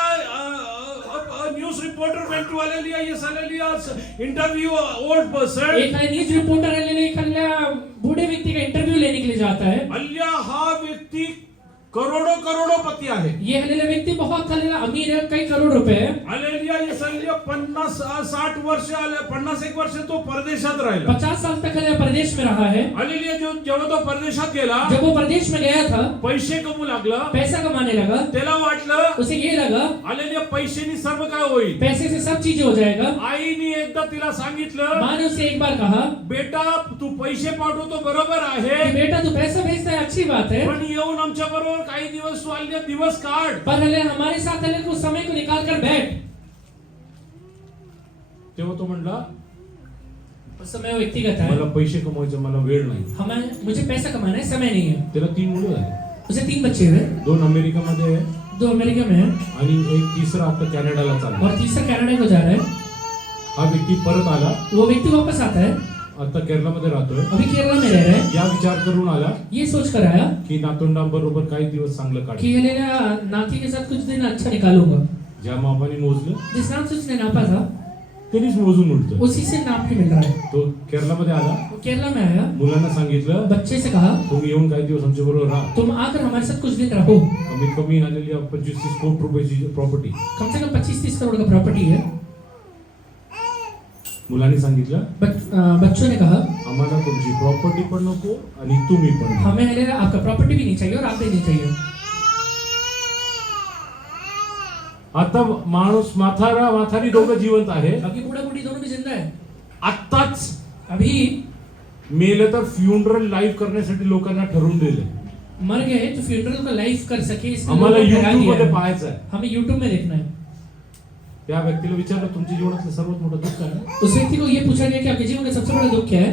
a news reporter went to hallelujah, yes, hallelujah, interview a old person. एक हालेलुया न्यूज़ रिपोर्टर हालेलुया एक hallelujah बूढ़े व्यक्ति का इंटरव्यू लेने के लिए जाता है। हल्ल्या हा व्यक्ती करोडोपती आहे. ये हालेलुया व्यक्ति बहुत हालेलुया अमीर है, कई करोड़ रुपए है। हल्ल्या ये हल्ल्या 50-60 वर्ष आले, 51 वर्ष तो परदेशात राहिला. 50 साल तक हालेलुया प्रदेश में रहा है। हल्ल्या जो जेव्हा तो परदेशात गेला, जब वो प्रदेश में गया था पैसे कमवू लागला. पैसा कमाने लगा, त्याला वाटलं उसे ये लगा हल्ल्या पैशानी सर्व काय होईल. पैसे से सब चीजें हो जाएगा। आईने एकदा तिला सांगितलं, माँ ने उसे एक बार कहा बेटा तू पैसे पाठवतो बरोबर कि आहे, बेटा तू पैसा भेजता है अच्छी बात है, पण येऊन आमच्या बरोबर काही दिवस तू हल्ल्या दिवस काढ. पर हालेलुया हमारे साथ हालेलुया कुछ समय को निकाल कर बैठ। तेव्हा तो म्हणला उस समय वो व्यक्ति कहता है मला पैसे कमवायचे, मला वेळ नाही. मुझे पैसा कमाना है, समय नहीं है। त्याला 3 मुलं झाली. उसे 3 बच्चे हुए, 2 अमेरिकामध्ये आहे 2 अमेरिका में है आणि एक तिसरा आता कॅनडाला चालला. और तीसरा कनाडा को जा रहा है। हा व्यक्ती परत आला, वो व्यक्ति वापस आता है, आता केरलामध्ये राहतोय. अभी केरला में रह रहा है। या विचार करून आला ये सोच कर आया की नातोंडाबरोबर काही दिवस चांगलं काढ. कि हालेलुया नाती के साथ कुछ दिन अच्छा निकालूंगा। ज्या मापाने मोजलं जिस नाम से उसने नापा था त्यांनीच मोजून उठतं. उसी से नाप के मिल रहा है। तो केरलामध्ये आला, वो केरला में आया, मुलांना सांगितलं बच्चे से कहा तुम्ही येऊन काही दिवस आमच्या बरोबर राहा. तुम आकर हमारे साथ कुछ दिन रहो। कमीत कमी आलेली 25-30 कोटी रुपयाची प्रॉपर्टी. कम से कम 25-30 करोड़ का प्रॉपर्टी है। मुलांनी सांगितलं बच्चों ने कहा आम्हाला तुमची प्रॉपर्टी पण नको आणि तुम्ही पण नको. हमें हालेलुया आपका प्रॉपर्टी भी नहीं चाहिए और आप भी नहीं चाहिए। आता माणूस माथारी दोघं जिवंत आहे. अभी बूढ़ा बूढ़ी दोनों भी जिंदा है। आत्ताच अभी मेलं तर फ्युनरल लाईव्ह करण्यासाठी लोकांना ठरवून दिले. मर गए तो फ्यूनरल को लाइव कर सके इसलिए आम्हाला लोगों को ठहरा YouTube दिया मध्ये है। पाहायचं आहे. हमें YouTube में देखना है। त्या व्यक्तीला विचारलं तुमच्या जीवनातलं सर्वात मोठं दुःख आहे. उस व्यक्ति को ये पूछा गया कि आपके जीवन का सबसे बड़ा दुख क्या है।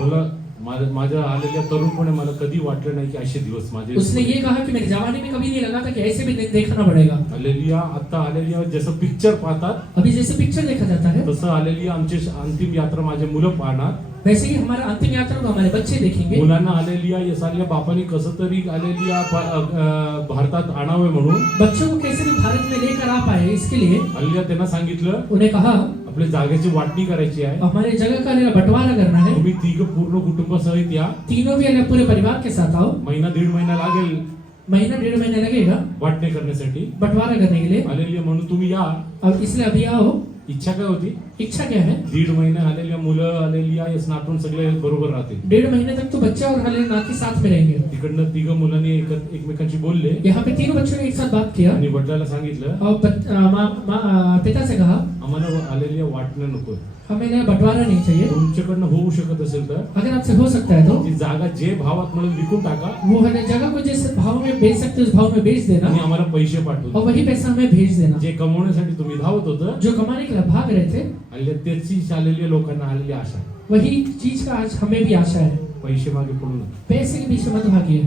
मला माझ्या आलेल्या तरुणपणे मला कधी वाटलं नाही की असे दिवस माझे. उसने ये कहा कि मेरी जवानी में कभी नहीं लगा था कि ऐसे भी दिन देखना पड़ेगा। आलेलिया आता आलेलिया जसं पिक्चर पाहतात अभी जैसे पिक्चर देखा जाता है तसं आलेली आमची अंतिम यात्रा माझे मुलं पाहणार. वैसे ही हमारा अंतिम यात्रा को हमारे बच्चे देखेंगे। मुलांना आलेलिया यसालिया बापानी कसं तरी आलेलिया भारतात आणावे म्हणून बच्चों को कैसे भी भारत में लेकर आ पाए इसके लिए आलेलिया त्यांना सांगितलं उन्हें कहा आपल्या जागेची वाटणी करायची आहे. हमारे जगह का बंटवारा करना है। तुम्ही तिघ पूर्ण कुटुंबासहित या. तीनों भी अलग पूरे परिवार के साथ आओ। 1.5 महिना लागेल महीना 1.5 महीना लगेगा वाटणे करण्यासाठी. बंटवारा करने के लिए। आलेलिया म्हणून तुम्ही या. अब इसलिए अभी आओ। इच्छा काय होती? इच्छा क्या है? 1.5 महिने आलेल्या मुलं आलेलिया या स्नातून सगळे बरोबर राहतील. 1.5 महीने तक तो बच्चा और हालेलुया नाती साथ में रहेंगे। तिकडनं तिघ मुलांनी एकमेकांशी बोलले यहाँ पे तीनों बच्चों ने एक साथ बात किया आणि वडिलांना सांगितलं और पिता से कहा आम्हाला आलेलिया वाटणं नको. हमें ना बंटवारा नहीं चाहिए। तुमच्याकडनं होऊ शकत असेल तर अगर आपसे हो सकता है तो ती जागा जे भावात म्हणून विकून टाका वो हमें जगह को जिस भाव में बेच सकते हो उस भाव में बेच देना आणि आम्हाला पैसे पाठवून. और वही पैसा हमें भेज देना। जे कमवण्यासाठी तुम्ही धावत होतं जो कमाने के लिए भाग रहे थे आलेल्या त्याची आलेल्या लोकांना आलेली आशा आहे. वही चीज का आज हमें भी आशा है। पैसे मागे पडू नका. पैसे के पीछे मत भागिए।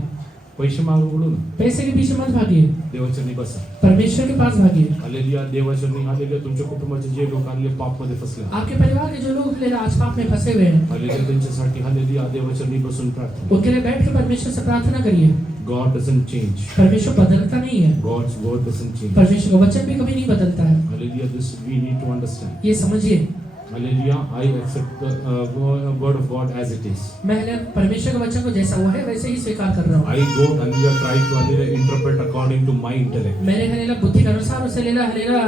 पैसे मागू बोलू ना, पैसे के पीछे मत भागिए, देवाचरणी बसा. परमेश्वर के पास भागिए. हालेलुया. देवाचरणी हालेलुया. तुमच्या कुटुंबाचे जे लोक आलेले पाप मध्ये फसले, आपके परिवार के जो लोग आज पाप में फंसे हुए हैं, हालेलुया, त्यांच्यासाठी हालेलुया देवाचरणी बसून प्रार्थना. उनके लिए बैठ के परमेश्वर से प्रार्थना करिए. God doesn't change. परमेश्वर बदलता नहीं है. God's word doesn't change. परमेश्वर का वचन भी कभी नहीं बदलता है. Hallelujah. This we need to understand. ये समझिए. Hallelujah. I accept the word of God as it is. मैं परमेश्वर के वचन को जैसा वो है वैसे ही स्वीकार कर रहा हूँ. I don't hallelujah try to hallelujah interpret according to my intellect. मैंने हलेला बुद्धि के अनुसार उसे हलेला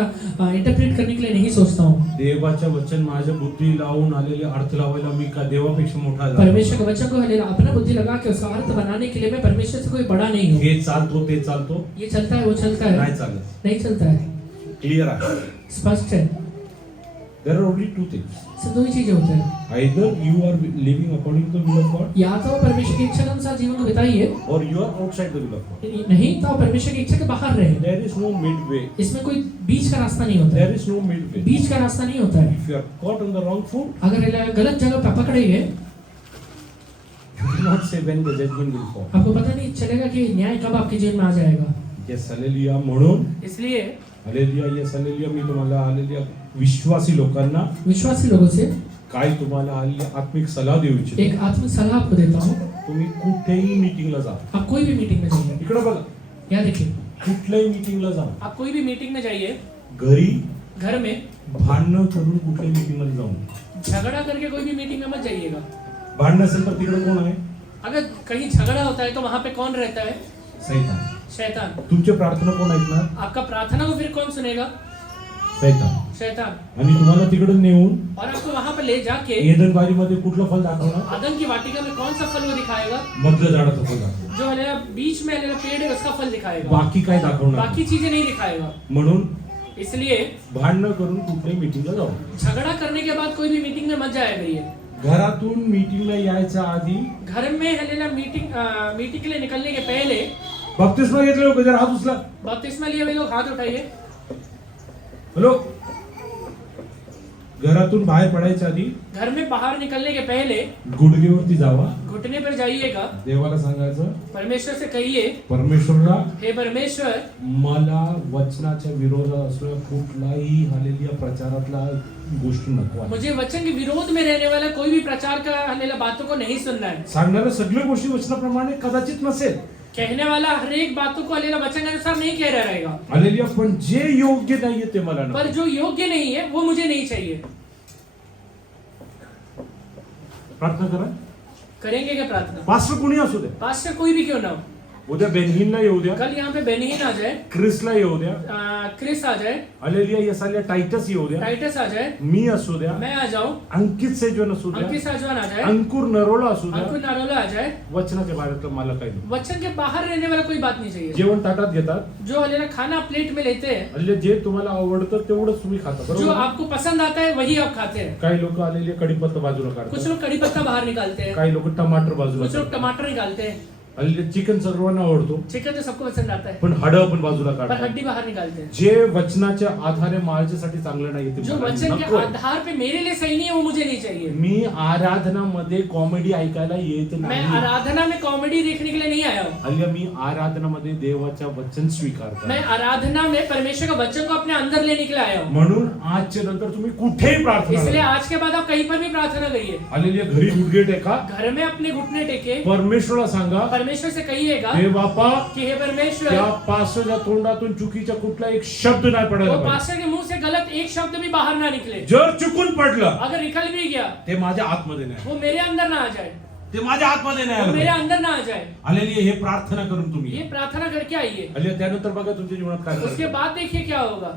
इंटरप्रेट करने के लिए नहीं सोचता हूँ. देवाच्या वचन माझ्या बुद्धी लावून आलेले अर्थ लावायला मी का देवापेक्षा मोठा झालो. परमेश्वर के वचन को हलेला अपना बुद्धि लगा के उसका अर्थ बनाने के लिए मैं परमेश्वर से कोई बड़ा नहीं हूँ. हे चालतो ते चालतो ये चलता है वो चलता है, नाही चालत. नहीं चलता है. क्लियर आहे. स्पष्ट है. There are only two things. सिर्फ दो ही चीजें होते हैं. Either you are living according to the will of God, या तो परमेश्वर की इच्छा के अनुसार जीवन को बिताइए, or you are outside the will of God. नहीं तो परमेश्वर की इच्छा के बाहर रहे. There is no midway. इसमें कोई बीच का रास्ता नहीं होता है. There is no midway. Beach का रास्ता नहीं होता है. If you are caught on the wrong foot, अगर गलत जगह पर पकड़े गए, you cannot say when the judgment will fall. आपको पता नहीं चलेगा कि न्याय कब आपके जीवन में आ जाएगा. Yes, hallelujah. म्हणून इसलिए हालेलुया. Yes hallelujah. मी तुम्हाला हालेलुया विश्वासी लोकांना विश्वासी लोगों से काय तुम्हाला हालेलुया आत्मिक सल्ला देऊ इच्छितो. एक आत्मिक सलाह आपको देता हूँ. तुम्ही कुठेही मीटिंगला जा. आप कोई भी मीटिंग में जाइए. इकडे बघा. यहाँ देखिए, कुठल्याही मीटिंगला जा. आप कोई भी मीटिंग में जाइए, घरी घर में भांडणं करून कुठल्याही मीटिंगला जाऊ. झगड़ा करके कोई भी मीटिंग में मत जाइएगा. भांडण असेल तर तिकडे कोण आहे? अगर कहीं झगड़ा होता है तो वहाँ पे कौन रहता है? सैतान. शैतान. तुमचे प्रार्थना कोण ऐकणार? आपका प्रार्थना को फिर कौन सुनेगा? सैतान. शैतान. आणि तुम्हाला तिकडे नेऊन और आपको वहाँ पे ले जाके एडन बागेमध्ये कुठलं फल दाखवणार? आदम की वाटिका में कौन सा फल वो दिखाएगा? मधलं झाडाचं फल दाखवणार. जो हलेला बीच में हलेला पेड़ है उसका फल दिखाएगा. बाकी काय दाखवणार? बाकी चीजें नहीं दिखाएगा. म्हणून इसलिए भांडणं करून कुठल्याही मीटिंगला जाऊ. झगड़ा करने के बाद कोई भी मीटिंग में मत जाया करिए. घरातून मीटिंगला यायच्या आधी घर में हलेला मीटिंग के लिए निकलने के पहले बपतिस्मा घेतले लोक जरा हात उचला. बपतिस्मा लिए हुए लोग हाथ उठाइए. हॅलो. घरातून बाहेर पडायच्या आधी घर में बाहर निकलने के पहले गुडघेवरती जावा. घुटने पर जाइएगा. देवाला सांगायचं, परमेश्वर से कहिए, परमेश्वरला हे परमेश्वर, मला वचनाच्या विरोधात असलेला कुठलाही हालेलुया प्रचारातला गोष्टी नको आहे. मुझे वचन के विरोध में रहने वाला कोई भी प्रचार का हलेला बातों को नहीं सुनना है. सांगणाऱ्या सगळ्या गोष्टी वचनाप्रमाणे कदाचित नसेल. कहने वाला हर एक बातों को हलेला वचन के अनुसार नहीं कह रहा रहेगा. हालेलुया. पण जे योग्य नाहीये ते मला पर नको. जो योग्य नहीं है वो मुझे नहीं चाहिए. प्रार्थना करा. करेंगे क्या प्रार्थना? पास्टर कोणी असू द्या. पास्टर कोई भी क्यों ना हो. उद्या बेनहीनला येऊ द्या. कल यहाँ पे बेनहीन आ जाए, क्रिसला येऊ द्या. क्रिस आ जाए, हालेलुया. यसाल्या टाइटस येऊ द्या. टाइटस आ जाए, मी असू द्या. मैं आ जाऊं, अंकित सेजवन असू द्या. अंकित साजवान आ जाए, अंकुर नरोला असू द्या. अंकुर नारोला आ जाए. वचनाच्या बाहेर मला काही नाही. वचन के बाहर रहने वाला कोई बात नहीं चाहिए. जेवण ताटात घेतात. जो हलेला खाना प्लेट में लेते हैं, म्हणजे जे तुम्हाला आवडतं तेवढंच तुम्ही खाता. जो बरोबर. आपको पसंद आता है वही आप खाते हैं. काही लोक आलेले कढीपत्ता बाजूला कुछ काढतात. लोग कड़ी पत्ता बाहर निकालते हैं, काही लोक टमाटर बाजूला कुछ लोग काढतात. टमाटर निकालते हैं. आलेले चिकन सर्वांना आवडतो, चिकन तो सबको पसंद आता है, पण हाडं पण बाजूला पर काढतात. हड्डी बाहर निकालते हैं. जे वचनाच्या आधारे माझ्यासाठी चांगलं नाही ते जो मला वचन के नकोय. आधार पे मेरे लिए सही नहीं है वो मुझे नहीं चाहिए. मी आराधनामध्ये कॉमेडी ऐकायला येत मैं नाही. आराधना में कॉमेडी देखने के लिए नहीं आया हूँ. अल्ल्या मी आराधनामध्ये देवाच्या वचन स्वीकारतो. मैं आराधना में परमेश्वर का वचन को अपने अंदर लेने के लिए आया हूँ. म्हणून आजच्या नंतर तुम्ही कुठेही प्रार्थना इसलिए करा. आज के बाद आप कहीं पर भी प्रार्थना करिए. आलेल्या घरी गुडघे टेका. घर में अपने घुटने टेके, परमेश्वराला सांगा, परमेश्वर से कहिएगा हे बापा, कि हे परमेश्वर, त्या पास्टरच्या तोंडातून चुकीचा कुठला एक शब्द नाही पडायला वो पाहिजे. पास्टर के मुंह से गलत एक शब्द भी बाहर ना निकले. जर चुकून पडलं अगर निकल भी गया ते माझ्या आतमध्ये नाही. वो मेरे अंदर ना आ जाए, ते माझ्या आतमध्ये नाही वो आलं मेरे पाहिजे. अंदर ना आ जाए. आलेली हे प्रार्थना करून तुम्ही ये प्रार्थना करके आइए. आले. त्यानंतर बघा तुमच्या जीवनात काय उसके घडतं. बाद देखिए क्या होगा.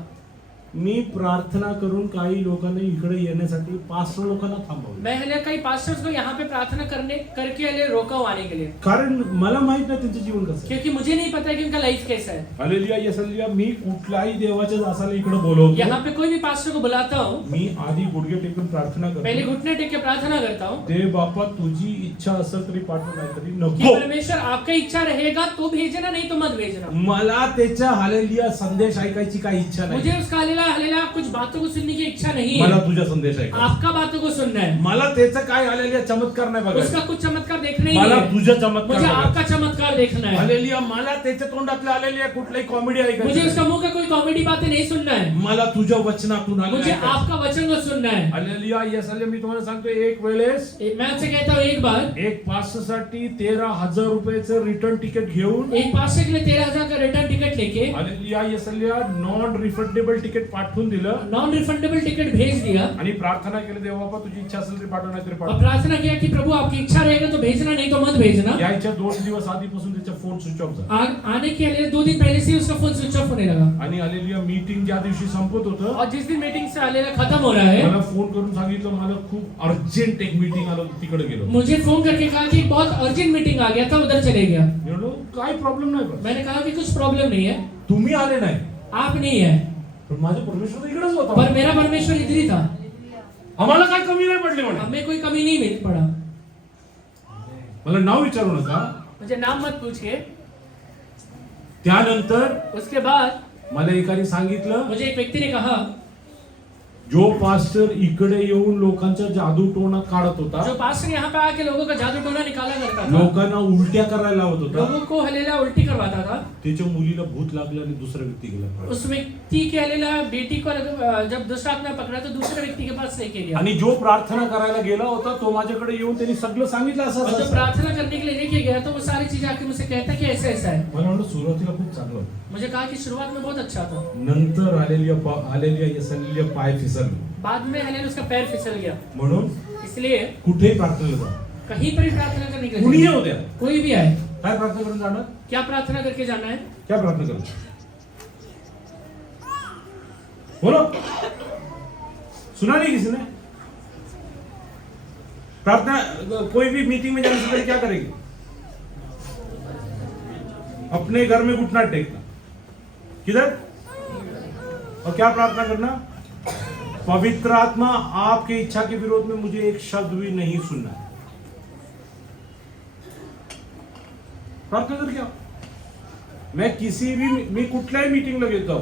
मी प्रार्थना करून काही लोकांना इकडे येण्यासाठी 500 लोकांना थांबवलं. मैं हले कई पास्टर्स को यहाँ पे प्रार्थना करके हले रोका हूँ आने के लिए, कारण मला माहित नाही त्यांचं जीवन कसं आहे. क्योंकि मुझे नहीं पता है कि उनका लाइफ कैसा है. हालेलुया. येसलिया. मी कुठल्याही देवाच्या दासाला इकडे बोलवतो. यहाँ पे कोई भी पास्टर को बुलाता हूँ, मी आधी गुडघे टेकून प्रार्थना पहले करतो. घुटने टेक के प्रार्थना करता हूँ देव बापा, तुझी इच्छा असेल तरी पाठव, नाही तरी कि नको. परमेश्वर आपका इच्छा रहेगा तो भेजना, नहीं तो मत भेजना. मला त्याच्या हालेलुया संदेश ऐकायची काही इच्छा मुझे नाही. उसका हलेला हालेलुया कुछ बातों को सुनने की इच्छा नहीं मला है, तुझा संदेश आहे आपका बातों को सुनना है। मला त्याचं काय हालेलुया चमत्कार नाही उसका बघायचं कुछ चमत्कार देखना ही मला है, तुझा चमत्कार मुझे बघायचा. आपका चमत्कार देखना है। हालेलुया मला त्याच्या तोंडातलं हालेलुया कुठलाही कॉमेडी मुझे ऐकायची उसका मुंह का कोई कॉमेडी बातें नहीं सुनना है, मला तुझ्या वचनातून मुझे हालेलुया आपका वचन को सुनना है। हालेलुया यासाठी मी तुम्हाला सांगतो एक वेळेस मैं आपसे कहता हूँ एक बार एक पाससाठी 13,000 रुपयाचं रिटर्न तिकीट घेऊन एक पास्टर के लिए 13,000 का रिटर्न टिकट लेके हालेलुया यासल्या नॉन रिफंडेबल तिकीट पाठवून दिलं नॉन रिफंडेबल टिकट भेज दिया आणि प्रार्थना केली देवा बाबा तुझी इच्छा असेल तरी पाठव नाही तरी और पाठव. प्रार्थना किया कि प्रभु आपकी इच्छा रहेगा तो भेजना, नहीं तो मत भेजना। यायच्या 2 दिवस आधीपासून त्याचा फोन स्विच ऑफ झाला आने के लिए 2 दिन पहले से ही उसका फोन स्विच ऑफ होने लगा आणि हालेलुया मीटिंग ज्या दिवशी संपत होतं और जिस दिन मीटिंग से हालेलुया खत्म हो रहा है, मला फोन करून सांगितलं मला खूप अर्जंट एक मीटिंग आलं होतं, तिकडे गेलो. मुझे फोन करके कहा कि बहुत अर्जेंट मीटिंग आ गया था, उधर चले गया। मी म्हणलो काय प्रॉब्लेम नाही पण मैंने कहा कि कुछ प्रॉब्लम नहीं है, तुम्ही आले नाही आप नहीं है, पण माझे परमेश्वर तर इकडेच होता. पर मेरा परमेश्वर इधर ही था, आम्हाला काय कमी नाही पडली म्हणे. हमें कोई कमी नहीं मिल पड़ा। मला नाव विचारू नका. मुझे नाम मत पूछिए। त्यानंतर उसके बाद मला एकाने सांगितलं मुझे एक व्यक्ति ने कहा, जो पास्टर इकडे येऊन लोकांचा जादू टोणा काढत होता, जो पास्टर यहाँ पे आके लोगों का जादू टोना निकाला करता था, लोकांना उलट्या करायला लावत होता, लोगों को हलेला उल्टी करवाता था, त्याच्या मुलीला भूत लागलं आणि दुसरा व्यक्ती गेला. उस व्यक्ति के हलेला बेटी को जब दूसरा अपना पकड़ा तो दूसरे व्यक्ति के पास लेके गया, आणि जो प्रार्थना करायला गेला होता तो माझ्याकडे येऊन त्यांनी सगळं सांगितलं और असं जब असं. प्रार्थना करने के लिए लेके गया तो वो सारी चीजें आके मुझसे कहता कि ऐसा ऐसा है। मला म्हणलं सुरुवातीला खूप चांगलं होतं, मुझे कहा कि शुरुआत में बहुत अच्छा था, नंतर आलेल्या यसलेल्या पाय फिसरले. बाद में हलेला उसका पैर फिसल गया, म्हणून इसलिए कुठेही प्रार्थनेला जा, कहीं पर भी प्रार्थना करने के कुणीही लिए येऊ द्या, कोई भी आए, काय प्रार्थना करून जाणार, क्या प्रार्थना करके जाना है? क्या प्रार्थना करू बोलो, सुना नहीं किसी ने. प्रार्थना कोई भी मीटिंग में जाने से पहले क्या करेगी, अपने घर में घुटना टेकना, किधर, और क्या प्रार्थना करना, पवित्र आत्मा आपके इच्छा के विरोध में मुझे एक शब्द भी नहीं सुनना है. प्रार्थना कर क्या, मैं किसी भी मी कुठल्याही मीटिंगला गेलो,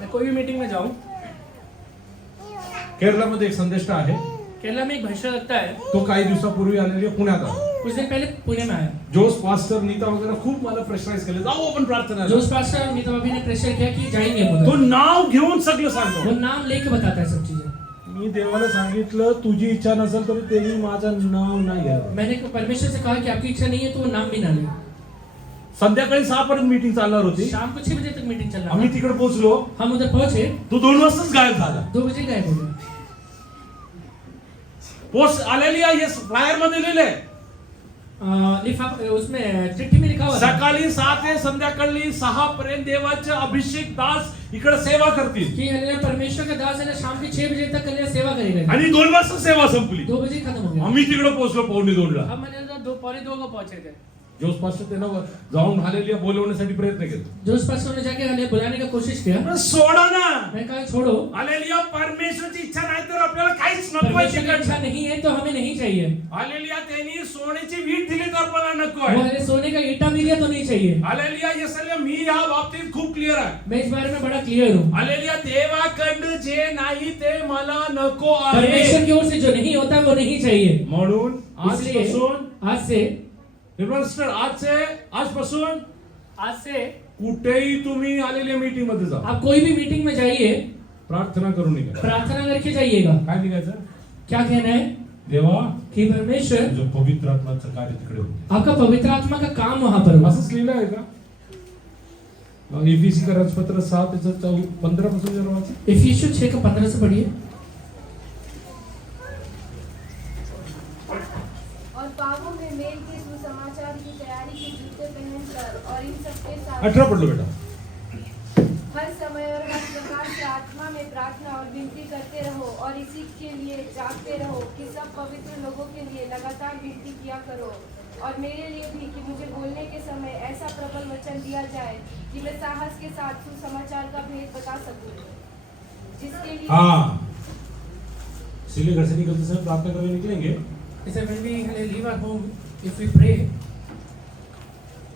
मैं कोई भी मीटिंग में जाऊं, केरळमध्ये एक संदेष्टा आहे, केरला में एक भविष्य लगता है, तो काही दिवसापूर्वी आलेली पुण्यात आला. कुछ दिन पहले पुणे में आया, जोस पास्टर नीता वगैरे खूप मला प्रेशराइज केले, जाऊ आपण प्रार्थना. जोश पास्टर नीता भाभी ने प्रेशर किया कि जाएंगे हम तो उधर, नाव घेऊन सगळं सांगतो. वो नाम लेके बताता है सब चीजें। मी देवाला सांगितलं तुझी इच्छा नसेल तर त्यांनी माझं नाव नाही घ्यावं. मैंने परमेश्वर से कहा कि आपकी इच्छा नहीं है तो वो नाम भी ना ले। संध्याकाळी 6 पर्यंत मीटिंग चालणार होती, शाम को 6 बजे तक मीटिंग चल रहा आम्ही था, तिकडे पोहोचलो, हम उधर पहुंचे, तो 2 वाजताच गायब झाला. 2 बजे गायब हो गया। पोस्ट आलेली आहे, फ्लायर मध्ये लिहिलंय, उसमें चिट्ठी में लिखा हुआ था सकाळी 7 ते संध्याकाळी 6 पर्यंत देवाचे अभिषेक दास इकडे सेवा करतील कि हल्ला परमेश्वर का दास है शाम के 6 बजे तक कल्याण सेवा करेगा, आणि 2 वाजता सेवा संपली. 2 बजे खत्म हो गया। आम्ही तिकडे पोहोचलो 1:45ला. हम मैंने 2:45 को पहुंचे थे। जोस पास्टर त्यांना जाऊन हालेलुया बोलवण्यासाठी प्रयत्न केला. जोश पास्टर ने जाके हमें बुलाने का कोशिश किया, पण सोडा ना, मैं कहा छोड़ो, हालेलुया परमेश्वरची इच्छा नाही तर आपल्याला काहीच नको परमेश्वर की आहे. इच्छा नहीं है तो हमें नहीं चाहिए, हालेलुया त्यांनी सोन्याची वीट दिली तर आपल्याला नको वो आहे. हमें सोने का ईटा मिल गया तो नहीं चाहिए। हालेलुया यसल्या मी या बाबतीत खूप क्लिअर आहे. मैं इस बारे में बड़ा क्लियर हूँ, हालेलुया देवाकडं जे नाही ते मला नको परमेश्वर आहे. की ओर से जो नहीं होता वो नहीं चाहिए। म्हणून इसलिए आजपासून आज से आजपासून आज से कुठेही तुम्ही आलेल्या मीटिंग मध्ये जा, आप कोई भी मीटिंग में जाइए, प्रार्थना करून निघा. प्रार्थना करके जाइएगा। काय निघायचं, क्या कहना है देवा कि परमेश्वर जो पवित्र आत्माचं कार्य तिकडे होते. आपका पवित्र आत्मा का काम वहां पर हो। असंच लिहिलं आहे का, एफीसी का राजपत्र 7 त्याचं 15 पासून जरा वाचा. इफिसियों 6 का 15 से पढ़िए। और पापों में मेल के सुसमाचार की तैयारी के जूते पहनकर और इन सबके साथ 18 पढ़ लो बेटा. हर समय और हर प्रकार से आत्मा में प्रार्थना और विनती करते रहो और इसी के लिए जागते रहो कि सब पवित्र लोगों के लिए लगातार विनती किया करो और मेरे लिए भी कि मुझे बोलने के समय ऐसा प्रबल वचन दिया जाए कि मैं साहस के साथ सुसमाचार का भेद बता सकूं, जिसके लिए हाँ, इसलिए घर से निकलते समय प्रार्थना करने निकलेंगे. He said, when we leave our home, if we pray,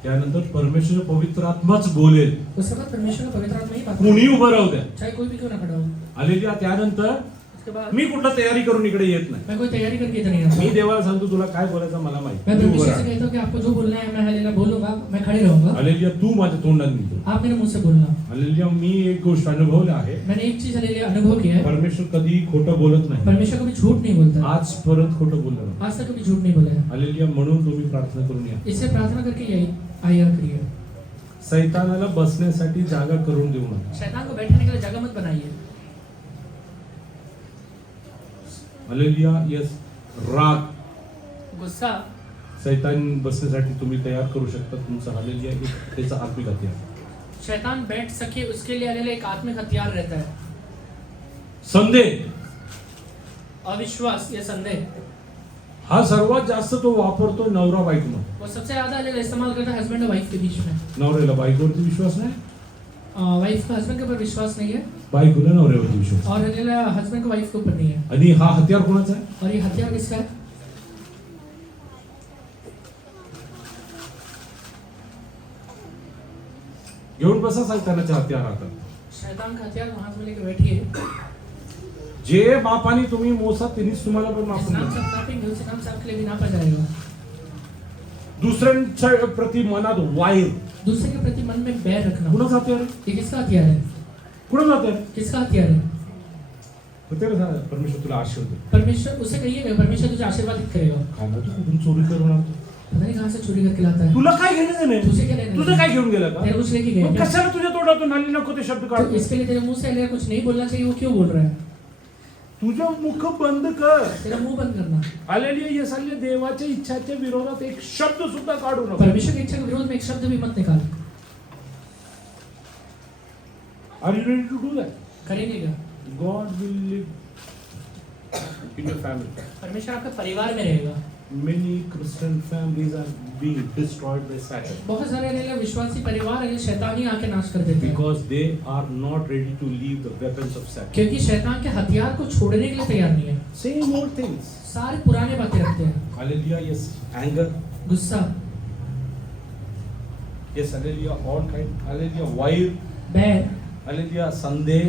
त्यानंतर परमेश्वर पवित्र आत्माच बोलेल. उसके बाद परमेश्वर का पवित्र आत्मा ही बात कुणी उभं राहू द्या. चाहे कोई भी क्यों ना खड़ा हो. हालेलुया. त्यानंतर उसके बाद मी कुठला तयारी करून इकडे येत नाही. मैं कोई तैयारी करके इधर नहीं आता. मी देवाला सांगतो तुला काय बोलायचं मला माहिती. मैं तू उभं परमेश्वर से राहा. कहता हूँ कि आपको जो बोलना है मैं हालेलुया बोलूंगा, मैं खड़े रहूंगा. हालेलुया. तू माझ्या तोंडात निघतो. आप मेरे मुंह से बोलना. हालेलुया. मी एक गोष्ट अनुभवली आहे. मैंने एक चीज हालेलुया अनुभव किया है. परमेश्वर कधी खोटं बोलत नाही. परमेश्वर कभी झूठ नहीं बोलता. आज परत खोटं बोललं नाही. आज तक कभी झूठ नहीं बोला है. हालेलुया. म्हणून तुम्ही प्रार्थना करून या. इससे प्रार्थना करके यही आया करिए. सैतानाला बसण्यासाठी जागा करून देऊ नका. शैतान को बैठने के लिए जगह मत बनाइए. हालेलुया. यस. राग गुस्सा सैतान बसण्यासाठी तुम्ही तयार करू शकता तुमचं. हालेलुया. एक त्याचा आत्मिक हत्यार. शैतान बैठ सके उसके लिए हालेलुया एक आत्मिक हथियार रहता है. संदेह अविश्वास या संदेह हा सर्वात जास्त तो वापरतो नवरा बायकोमध्ये. वो सबसे ज्यादा हालेलुया इस्तेमाल करता है हस्बैंड और वाइफ के बीच में. नवऱ्याला बायकोवरती विश्वास नाही, वाइफ का हस्बैंड के ऊपर विश्वास नहीं है बायकोला नवऱ्यावरती विश्वास. और हालेलुया हस्बैंड का वाइफ के ऊपर नहीं है. आणि हा हत्यार कोणाचा आहे? और ये हथियार किसका है? घेऊन बसा सैतानाच्या हत्यार हातात. शैतान का हथियार हाथ में लेकर बैठिए. जे मापाने तुम्ही मोसा तेनीच तुम्हाला पण जिस मापून नाम से द्या. आप नापेंगे उसी नाम से आपके लिए भी नापा जाएगा. दुसऱ्यांच्या प्रति मनात वाईर दूसरे के प्रति मन में बैर रखना. कुणाचा हत्यार आहे? ये किसका हथियार है? कुणाचा हत्यार? किसका हथियार है? तर ते कसं आहे? परमेश्वर तुला आशीर्वाद देईल. परमेश्वर उसे कहिएगा परमेश्वर तुझे आशीर्वादित करेगा. काय ना तू कुठून चोरी करून आणतो? पता नहीं कहाँ से चोरी करके लाता है. तुला काय घेणं देणं तुझे आहे? क्या लेना तुझं है? काय घेऊन गेला का? तेरे कुछ लेके गए मग क्या? कशाला तुझ्या तोंडातून आले नको ते शब्द तो काढतो? इसके लिए तेरे मुंह से हालेलुया कुछ नहीं बोलना चाहिए. वो क्यों बोल रहा है? तुझं मुख बंद कर. तेरा मुंह बंद करना. हालेलुया. ये सगळे देवाच्या इच्छाच्या विरोधात एक शब्द सुद्धा काढू नको. परमेश्वर की इच्छा के विरोध में एक शब्द भी मत निकाल. Are you ready to do that? करेंगे क्या? God will live in your family. परमेश्वर आपके परिवार में रहेगा. Many Christian families are being destroyed by Satan बहुत सारे हालेलुया विश्वासी परिवार है शैतान ही आके नाश कर देते हैं. because they are not ready to leave the weapons of Satan. क्योंकि शैतान के हथियार को छोड़ने के लिए तैयार नहीं है. Same old things. सारे पुराने बातें रखते हैं. Hallelujah. Yes. Anger. गुस्सा, Yes. Hallelujah. All kind. Hallelujah. Wire. बैर, Hallelujah. Sunday.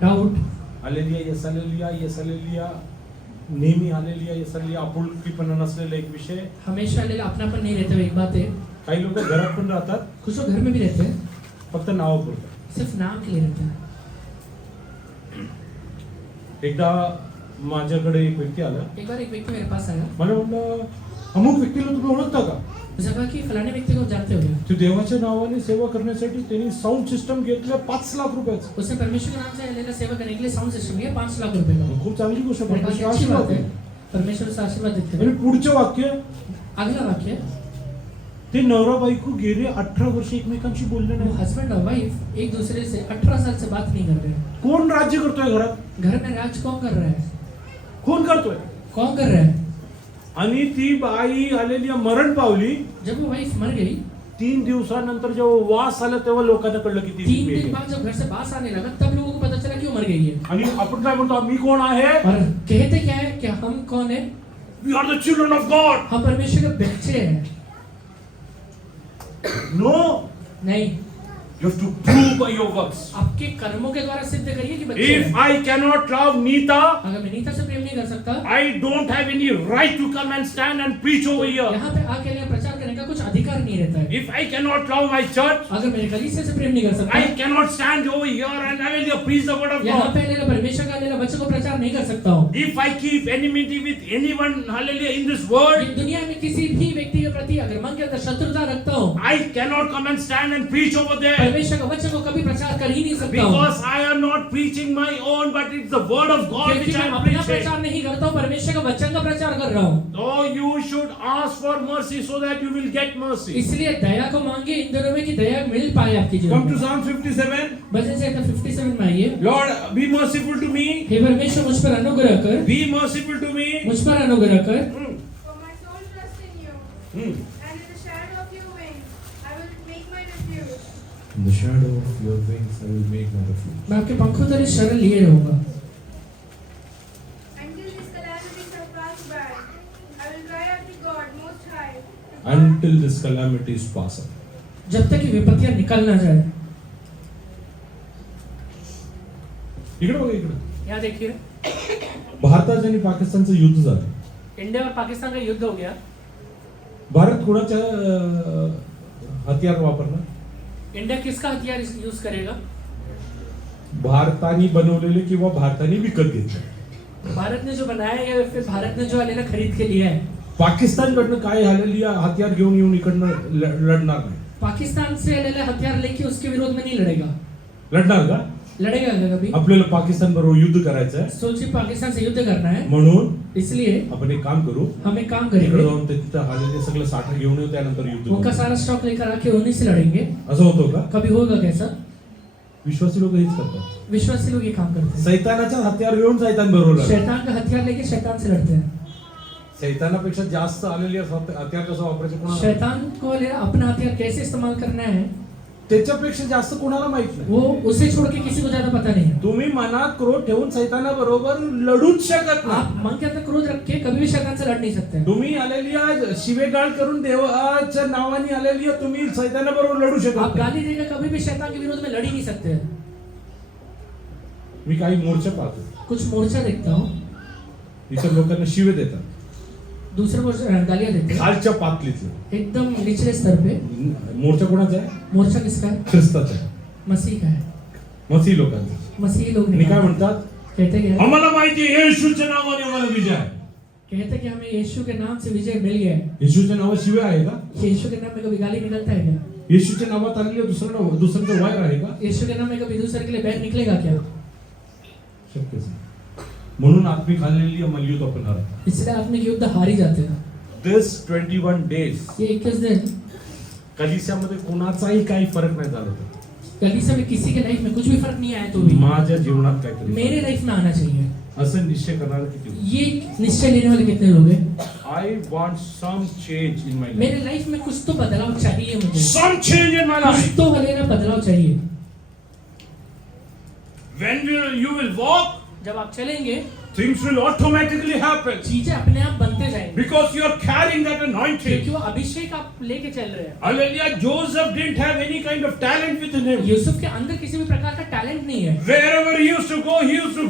Doubt, Hallelujah. Yes. Hallelujah. Yes. Hallelujah. नेहमी हालेलुया. Yes. Hallelujah. आपुलकीपणा नसलेला एक विषय. हमेशा हालेलुया अपनापन नहीं रहते हुए एक बात है. काही लोक घरात पण राहतात कुछ लोग घर में भी रहते हैं फक्त नावापुरतं. सिर्फ नाम के लिए रहते हैं. एकदा माझ्याकडे एक व्यक्ती आला. एक बार एक व्यक्ति मेरे पास आया. मला म्हणलं अमुक व्यक्तीला तुम्ही ओळखता का? उसने कहा कि फलाने व्यक्ति को जानते हो क्या? ते देवाच्या नावाने सेवा करण्यासाठी त्यांनी साऊंड सिस्टम घेतलं 5 लाख रुपयाचं. उसने परमेश्वर के नाम से हालेलुया सेवा करने के लिए साउंड सिस्टम लिया 5 लाख रुपए का. खूप चांगली गोष्ट. मैंने कहा कि परमेश्वर अच्छी बात आशीर्वाद है. देईल. परमेश्वर से आशीर्वाद देते आणि हैं. पुढचं वाक्य अगला वाक्य, ते नवरा बायको गेले 18 वर्ष एकमेकांशी बोलले नाही. हस्बैंड और वाइफ एक दूसरे से 18 साल से बात नहीं कर रहे हैं. कोण राज्य करतोय घरात? घर में राज कौन कर रहा है? कोण करतोय? कौन कर रहा है? आणि ती बाई आलेली मरण पावली. जब वो वाइफ मर गई 3 दिवसानंतर जेव्हा वास आला तेव्हा लोकांना कळलं की ती 3 मेली. दिन बाद जब घर से बास आने लगा तब लोगों को पता चला कि वो मर गई है. आणि आपण काय म्हणतो? मी कोण आहे? और कहते क्या है कि हम कौन है? We are the children of God. हम परमेश्वर के बच्चे हैं. नो. नहीं, you have to prove by your works. आपके कर्मों के द्वारा सिद्ध करिए कि बच्चे इफ हैं. आई कैनॉट लव नीता, अगर मैं नीता से प्रेम नहीं कर सकता, I don't have any right to come and stand and preach over here. यहाँ पे आके लिए प्रचार करने का कुछ अधिकार नहीं रहता है. If I cannot love my church, अगर मेरे कलीसिया से प्रेम नहीं कर सकता, I cannot stand over here and I will preach the word of यहाँ God. पे लेला परमेश्वर का लेला बच्चों को प्रचार नहीं कर सकता हूँ. If I keep enmity with anyone, hallelujah, in this world, ये दुनिया में किसी भी व्यक्ति के प्रति अगर मन के अंदर शत्रुता रखता हूँ, I cannot come and stand and preach over there. परमेश्वर का वचन को कभी प्रचार कर ही नहीं सकता हूँ. Because I am not preaching my own, but it's the word of God क्योंकि which I मैं am अपना preaching. प्रचार नहीं करता हूँ, परमेश्वर का वचन का प्रचार कर रहा हूँ. So you should ask for mercy so that you will get mercy. इसलिए दया को मांगे इन दिनों में कि दया मिल पाए आपके जीवन Come to में. Psalm 57. भजन संहिता 57 में आइए. Lord, be merciful to me. हे परमेश्वर मुझ पर अनुग्रह कर, Be merciful to me. मुझ पर अनुग्रह कर. For my soul trusts in you, Hmm. and in the shadow of your wings, I will make my refuge. In the shadow of your wings, I will make my refuge. मैं आपके पंखों तले शरण लिए रहूंगा. Until these calamities have passed by, I will cry out to God Most High. And until this calamity is passed. जब तक ये विपत्तियां निकल ना जाए। इकडे बघा इकडे. यहाँ देखिए, भारताचं आणि पाकिस्तानचं युद्ध झालं. इंडिया और पाकिस्तान का युद्ध हो गया। भारत कोणाच्या हथियार वापरणार? इंडिया किसका हथियार यूज करेगा? भारताने बनवलेले किंवा भारताने विकत घेतले. भारत ने जो बनाया है या फिर भारत ने जो आलेला खरीद के लिया है? पाकिस्तानकडनं काय आलेली हथियार घेऊन येऊन इकडनं लढणार नाही. पाकिस्तान से आलेला हथियार लेके उसके विरोध में नहीं लड़ेगा। लढणार का? लड़ेगा क्या कभी? आपल्याला पाकिस्तान बरोबर युद्ध करायचं आहे. सोचिए पाकिस्तान से युद्ध करना है, म्हणून इसलिए आपण एक काम करू, हम एक काम इकडे करेंगे, जाऊन तिथं आलेले सगळं साठा घेऊन येऊ, त्यानंतर युद्ध उनका करू. सारा स्टॉक लेकर आके उन्हीं से लड़ेंगे। असं होतं का? कभी होगा कैसा? विश्वासी लोक हेच करतात. विश्वासी लोग ये काम करते हैं, सैतानाच्या हत्यार घेऊन सैतान बरोबर लढतात. शैतान का हथियार लेके शैतान से लड़ते हैं। सैतानापेक्षा जास्त आलेली हत्यार कसं वापरायचं कोणाला? शैतान को अपना हथियार कैसे इस्तेमाल करना है त्याच्यापेक्षा जास्त कोणाला माहित नाही. वो उसे छोड़ के किसी को ज्यादा पता नहीं है। तुम्ही मनात क्रोध ठेवून सैताना बरोबर लढूच शकत नाही. आप मन के अंदर क्रोध रख के कभी भी शैतान से लड़ नहीं सकते। तुम्ही आलेली शिवेगाळ करून देवाच्या नावाने आलेली तुम्ही सैताना बरोबर लढू शकत आप नाही. गाली देकर कभी भी शैतान के विरोध में लड़ ही नहीं सकते। मी काही मोर्चा पाहतो, कुछ मोर्चा देखता हूँ, इतर लोकांना शिवे देतात, दूसरे को गालियां देते हैं, खालच्या पातळीतलं. एकदम निचले स्तर पे। मोर्चा कोणाचा आहे? मोर्चा किसका है? ख्रिस्ताचा आहे, मसीह का है। मसीह लोकांचा. मसीही लोग आणि नहीं काय म्हणतात? कहते क्या है? आम्हाला माहिती आहे येशूच्या नावाने आम्हाला विजय आहे. कहते कि हमें यीशु के नाम से विजय मिल गया है। येशूच्या नावात शिवे आहे का? यीशु के नाम में कभी गाली निकलता है क्या? येशूच्या नावात आलेलं दुसऱ्याचं वायर आहे का? यीशु के नाम में कभी दूसरे के लिए बैर निकलेगा क्या? शक्यच नाही. म्हणून आत्मिक खाल्लेली युद्ध आपण हारतो. इसलिए आत्मिक युद्ध हार ही जाते हैं। दिस 21 days ये 21 दिन कलिसियामध्ये कोणाचाही काही फरक नाही झाला होता. कलीसिया में किसी के लाइफ में कुछ भी फर्क नहीं आया तो भी माझ्या जीवनात काहीतरी मेरे लाइफ में आना चाहिए। असं निश्चय करणारे किती? ये निश्चय लेने वाले कितने लोग हैं? I want some change in my मेरे लाइफ में कुछ तो बदलाव चाहिए मुझे, सम चेंज इन माय कुछ लाइफ. तो लेना बदलाव चाहिए। When you will walk, जब आप चलेंगे things will automatically happen चीजें अपने आप बनते जाएंगी, because you are carrying that क्योंकि anointing. वो अभिषेक आप लेके चल रहे हैं। Hallelujah. Joseph didn't have any kind of talent within him. Yusuf के अंदर किसी भी प्रकार का टैलेंट नहीं है, Wherever he used to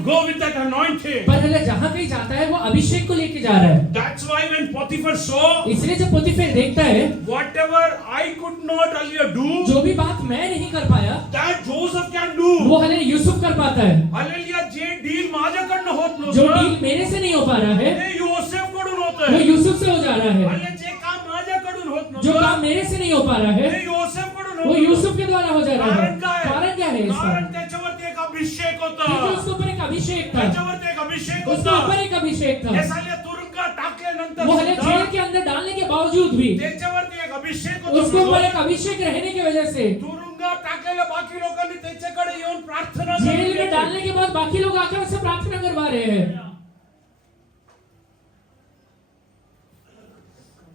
go with that anointing. पर अगर जहाँ कहीं जाता है वो अभिषेक को लेके जा रहा है। That's why when Potiphar saw इसलिए जब पोतीफेर देखता है whatever I could not earlier do, जो भी बात मैं नहीं कर पाया that Joseph can do. वो हले यूसुफ कर पाता है। Hallelujah. जे डील माझ्याकडनं होत जो नव्हतं, डील मेरे से नहीं हो पा रहा है ते योसेफकडून वो होतंय. यूसुफ से हो जा रहा है, आणि जे काम माझ्याकडून होत जो नव्हतं, काम मेरे से नहीं हो पा रहा ते है योसेफकडून वो होतं. यूसुफ के द्वारा हो जा रहा है। कारण काय? कारण क्या है इसका? कारण त्याच्यावरती एक अभिषेक क्योंकि होता. उसके ऊपर एक अभिषेक था, त्याच्यावरती एक अभिषेक उसके होता. ऊपर एक अभिषेक था। हे साले तुरुंगात टाकल्यानंतर वो हले सुद्धा जेल के अंदर डालने के बावजूद भी त्याच्यावरती एक अभिषेक उसके ऊपर होता. एक अभिषेक रहने की वजह से तुरुंगात टाकलेल्या बाकी लोकांनी त्याच्याकडे येऊन प्रार्थना जेल केली. में डालने के बाद बाकी लोग आकर उससे प्रार्थना करवा रहे हैं।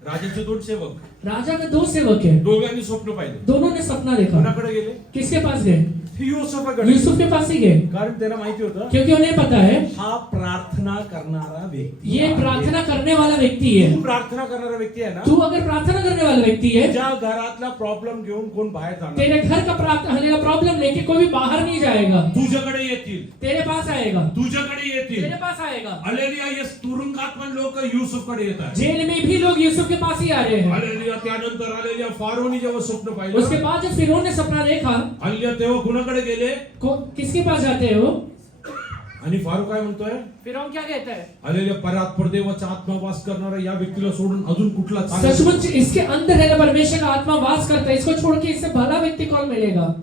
राजाचे दोन सेवक, राजा के दो सेवक हैं, दोघांनी स्वप्न पाहिले. दोनों ने सपना देखा। कोणाकडे गेले? किसके पास गए? युसुफाकडे. यूसुफ के पास ही गए, कारण त्यांना माहिती होतं क्योंकि उन्हें पता है हा प्रार्थना करणारा व्यक्ती ये आहे. प्रार्थना करने वाला व्यक्ति है। तू प्रार्थना करणारा व्यक्ती आहे ना, तू अगर प्रार्थना करने वाला व्यक्ति है, ज्या घरातला प्रॉब्लेम घेऊन कोण बाहेर जाणार, तेरे घर का प्रॉब्लम लेके कोई भी बाहर नहीं जाएगा, तुझ्याकडे येतील, तेरे पास आएगा, तुझ्याकडे येतील. तेरे पास आएगा। हालेलुया. ये तुरुंगात पण लोक युसुफकडे येतात. जेल में भी लोग यूसुफ के पास ही आ रहे हैं। हालेलुया. त्यानंतर आलेल्या फारोनी जेव्हा स्वप्न उसके पाहिलं, बाद जब फिरौन ने सपना देखा, हालेलुया, तेव्हा कुणाकडे गेले? किसके पास जाते हो? आणि फारो काय म्हणतोय? फिरौन क्या कहता है? हालेलुया. परात्पर देवाचा आत्मा वास करणारा या व्यक्तीला सोडून अजून कुठला चांगला? सचमुच इसके अंदर रहने परमेश्वर का आत्मा वास करता है, इसको छोड़ के इससे भला व्यक्ति कौन मिलेगा?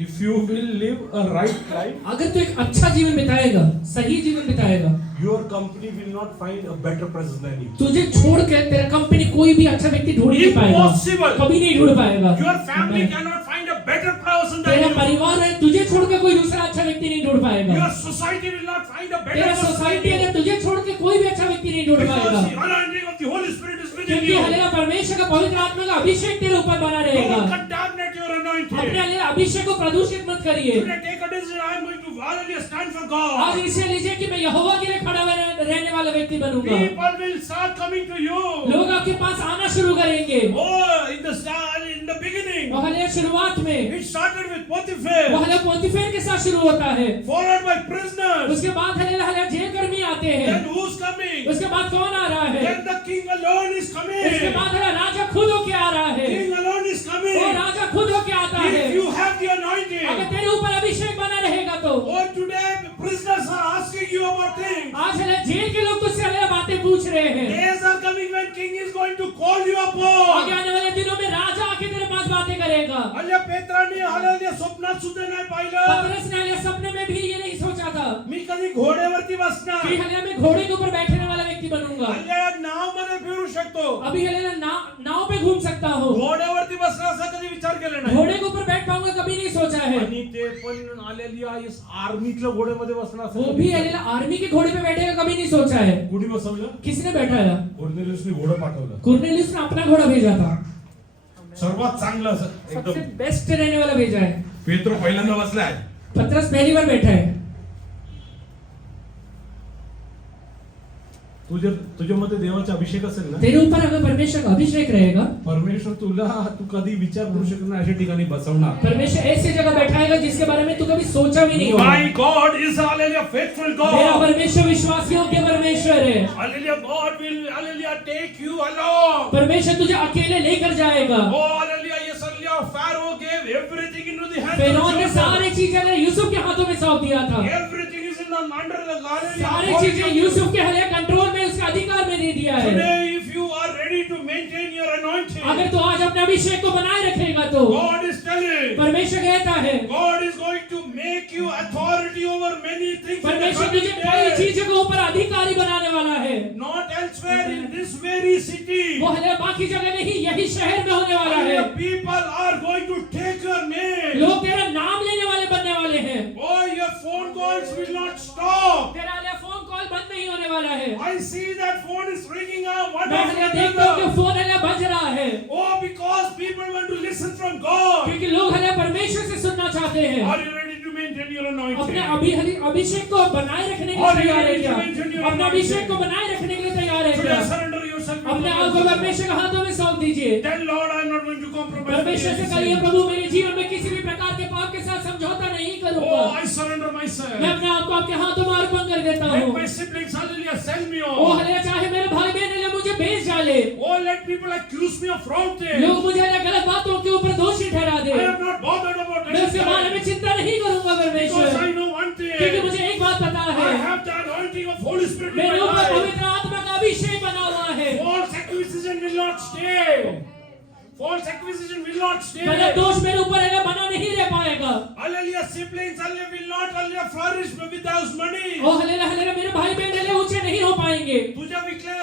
If you will live a right life, अगर तू एक अच्छा जीवन बिताएगा, सही जीवन बिताएगा, your company will not find a better person than you. तुझे छोड़ के तेरा कंपनी कोई भी अच्छा व्यक्ति ढूंढ नहीं पाएगा, Impossible. कभी नहीं ढूंढ पाएगा। Your family cannot find a better person than तेरा you. परिवार है, तुझे छोड़ के कोई दूसरा अच्छा व्यक्ति नहीं ढूंढ पाएगा। Your society will not find a better तेरा person than सोसाइटी you. है, तुझे छोड़ के कोई भी अच्छा व्यक्ति नहीं ढूंढ Because पाएगा, the anointing of the Holy Spirit is within क्योंकि you. हलेला परमेश्वर का पवित्र आत्मा का अभिषेक तेरे ऊपर बना रहेगा। Don't contaminate your अपने anointing. हलेला अभिषेक को प्रदूषित मत करिए। Today take a decision. I am going to hallelujah, stand for God. आज इसे लीजिए कि मैं यहोवा के लिए खड़ा रहने वाला व्यक्ति बनूंगा। People will start coming to you. लोग आपके पास आना शुरू करेंगे। Oh, in the beginning, पहले शुरुआत में it started with Potiphar, पहले पोतीफेर के साथ शुरू होता है, followed by prisoners. उसके बाद हले जेल कर्मी आते हैं, Then who's coming? उसके बाद कौन आ रहा है? Then the king alone is उसके coming. बाद राजा खुद होके आ रहा है, King alone is वो coming. राजा खुद होके आता है। If you have the anointing. अगर तेरे ऊपर अभिषेक बना रहेगा तो Oh, today prisoners are asking you about things. आज हले जेल के लोग तुझसे हले बातें पूछ रहे हैं। Days are coming when king is going to call you आगे upon. आने वाले दिनों में राजा आके तेरे पास बातें करेगा। हल्ल्या पेत्राने हल्ल्या स्वप्नात सुद्धा नाही पाहिलं. पतरस ने हले सपने में भी ये नहीं सोचा था मी कधी घोड्यावरती कि बसणार. हले मैं घोड़े के ऊपर बैठने वाला व्यक्ती बनूंगा। हल्ल्या नाव मध्ये फिरू शकतो. अभी हले नाव पे घूम सकता हूँ, घोड्यावरती बसणार असा कधी विचार केला नाही. घोड़े के ऊपर बैठ पाऊंगा कभी नहीं सोचा है। आणि ते पण आलेल्या आर्मीतल्या घोड्यामध्ये बसणार असं वो भी हले आर्मी के घोड़े पे बैठेगा कभी नहीं सोचा है। कुणी बसवलं? किसने बैठाया? कोर्नेलियसने घोडं पाठवलं. कुर्नेलियुस ने अपना घोड़ा भेजा था, सर्वात चांगलं असं सबसे एकदम. बेस्ट रहने वाला भेजा है। पेत्रो पहिल्यांदा बसलाय. पतरस पहली बार बैठा है। तुझ्यामध्ये देवाचा अभिषेक असेल ना, तेरे ऊपर अगर परमेश्वर का अभिषेक रहेगा, परमेश्वर तू कधी विचार करू शकत नाही अशा ठिकाणी बसवणार. परमेश्वर ऐसी जगह बैठाएगा जिसके बारे में तू कभी सोचा भी नहीं होगा। My God is hallelujah faithful मेरा God. परमेश्वर विश्वास योग्य परमेश्वर है। Hallelujah, God will hallelujah take you along. परमेश्वर तुझे अकेले लेकर जाएगा। Oh hallelujah, yes hallelujah. Pharaoh gave everything into the hands of फिरौन ने Joseph. सारी चीजें यूसुफ के हाथों में सौंप दिया था। Everything is in the under the hallelujah. सारी चीजें यूसुफ के हले कंट्रोल में, उसके अधिकार में दे दिया है। Today, if you are ready to maintain your anointing, अगर तू आज अपने अभिषेक को बनाए रखेगा तो God is telling, परमेश्वर कहता है, God is going to make you authority over many things. in the परमेश्वर coming तुझे कई days. चीजों के ऊपर अधिकारी बनाने वाला है। Not elsewhere in this very city. वो हले बाकी जगह नहीं, यही शहर में होने वाला है। Hallelujah, people are going to take your name. लोग तेरा नाम लेने वाले बनने वाले हैं। Oh, your phone calls will not stop. तेरा हले फोन कॉल बंद नहीं होने वाला है। I see that phone is ringing out one मैं after हले देखता हूँ कि another. फोन हले बज रहा है, Oh, because people want to listen from God. क्योंकि लोग हले परमेश्वर से सुनना चाहते हैं। Are you ready to maintain your अपने anointing? अभिषेक को बनाए रखने के और लिए तैयार है ये क्या? mention your अपने अभिषेक को बनाए रखने के लिए तैयार है Today, क्या? surrender yourself. अपने आप को परमेश्वर के हाथों में सौंप दीजिए। Tell Lord, I am not going to compromise. परमेश्वर से कहिए, प्रभु मेरे जीवन में किसी भी प्रकार के पाप के साथ समझौता नहीं करूंगा। Oh, I surrender myself. मैं अपने आप को आपके हाथों में अर्पण कर देता Let हूँ। my siblings, hallelujah, sell me O off. हले चाहे मेरे भाई बहन हले मुझे बेच डाले, Oh, let people accuse me of wrong things. लोग मुझे हले गलत बातों के ऊपर दोषी ठहरा दे, I am not bothered about मैं उसके बारे में anything. चिंता नहीं करूंगा Because परमेश्वर, I know one क्योंकि thing. मुझे एक बात पता I है, have the anointing of Holy Spirit in my मेरे ऊपर life. पवित्र आत्मा का अभिषेक बना हुआ है। False accusation will not stay. False accusation will not stay. गलत दोष मेरे ऊपर हले बना नहीं रह पाएगा। Hallelujah, siblings, hallelujah, will not hallelujah flourish without money. ओ हले हले मेरे भाई बहन हले ऊंचे नहीं हो पाएंगे,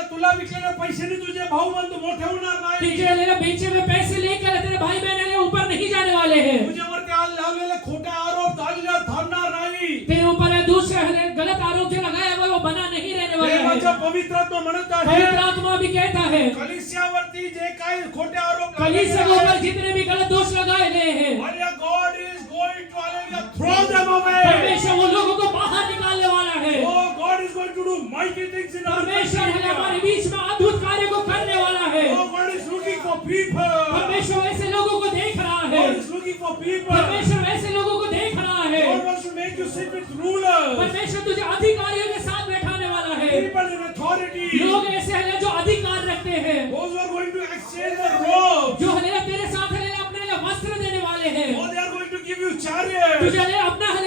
तुला विकलेल्या पैशाने तुझे भाऊ बंधू मोठे होणार नाही. तुझे हले बेचे हुए पैसे लेकर तेरे भाई बहन हले ऊपर नहीं जाने वाले हैं, तुझ्यावरती लावलेले खोटे आरोप हल्ल्या थांबणार नाही. तेरे ऊपर है दूसरे हले गलत आरोप जो लगाया हुआ है वो बना नहीं रहने वाला देवाच्या है। पवित्र आत्मा म्हणत पवित्र आहे, आत्मा भी कहता है, कलीसियावरती जे काही खोटे आरोप कलीसिया के ऊपर जितने भी गलत दोष लगाए गए हैं, hallelujah, God is going to hallelujah throw them away. परमेश्वर वो लोगों को बाहर निकालने वाला है। Oh, God is going to do mighty things in our परमेश्वर midst. हले हमारे बीच में अद्भुत कार्य को करने वाला है। Oh, God is looking for people. परमेश्वर ऐसे लोगों को देख रहा है, God is looking for people. परमेश्वर ऐसे लोगों को देख रहा है। God wants to make you sit with rulers, परमेश्वर तुझे अधिकारियों के साथ बैठाने वाला है, people in authority, लोग ऐसे हैं जो अधिकार रखते हैं, those who are going to exchange their robes. जो हले तेरे साथ हले अपने लिए वस्त्र देने वाले हैं, Oh, they are going to give you chariots. तुझे हले अपना हले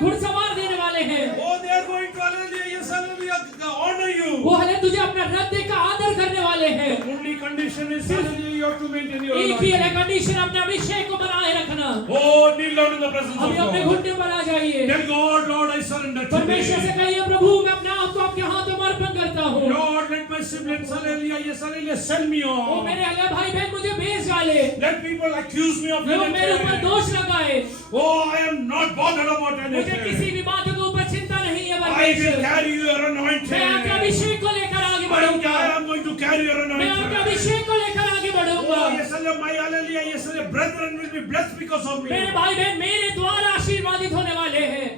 घुड़सवार देने वाले हैं, Oh, they are going to hallelujah, yes, hallelujah, honor you. वो हले तुझे अपना रथ देकर आदर करने वाले हैं। Only condition is hallelujah, you have to maintain your एक ही anointing. कंडीशन, अपने अभिषेक को बनाए रखना। Oh, kneel down in the presence अभी of अपने God. घुटने पर आ जाइए, Tell God, Lord, I surrender परमेश्वर से today. कहिए, प्रभु मैं अपने आप को आपके हाथों में अर्पण करता हूँ। Lord, let my siblings, hallelujah, yes, hallelujah, sell me वो off. मेरे हले भाई बहन मुझे बेच डाले, Let people accuse me of लोग मेरे ऊपर anything. दोष लगाए, Oh, I am not bothered about मुझे किसी anything. भी बात के ऊपर चिंता नहीं है I will परमेश्वर। carry your मैं आपके anointing. अभिषेक को लेकर आगे I बढ़ूंगा, am going to carry your मैं आपके anointing. अभिषेक को लेकर आगे बढ़ूंगा। Oh, yes, hallelujah, my hallelujah, yes, hallelujah, brethren will be blessed because of me. मेरे भाई बहन मेरे द्वारा आशीर्वादित होने वाले हैं।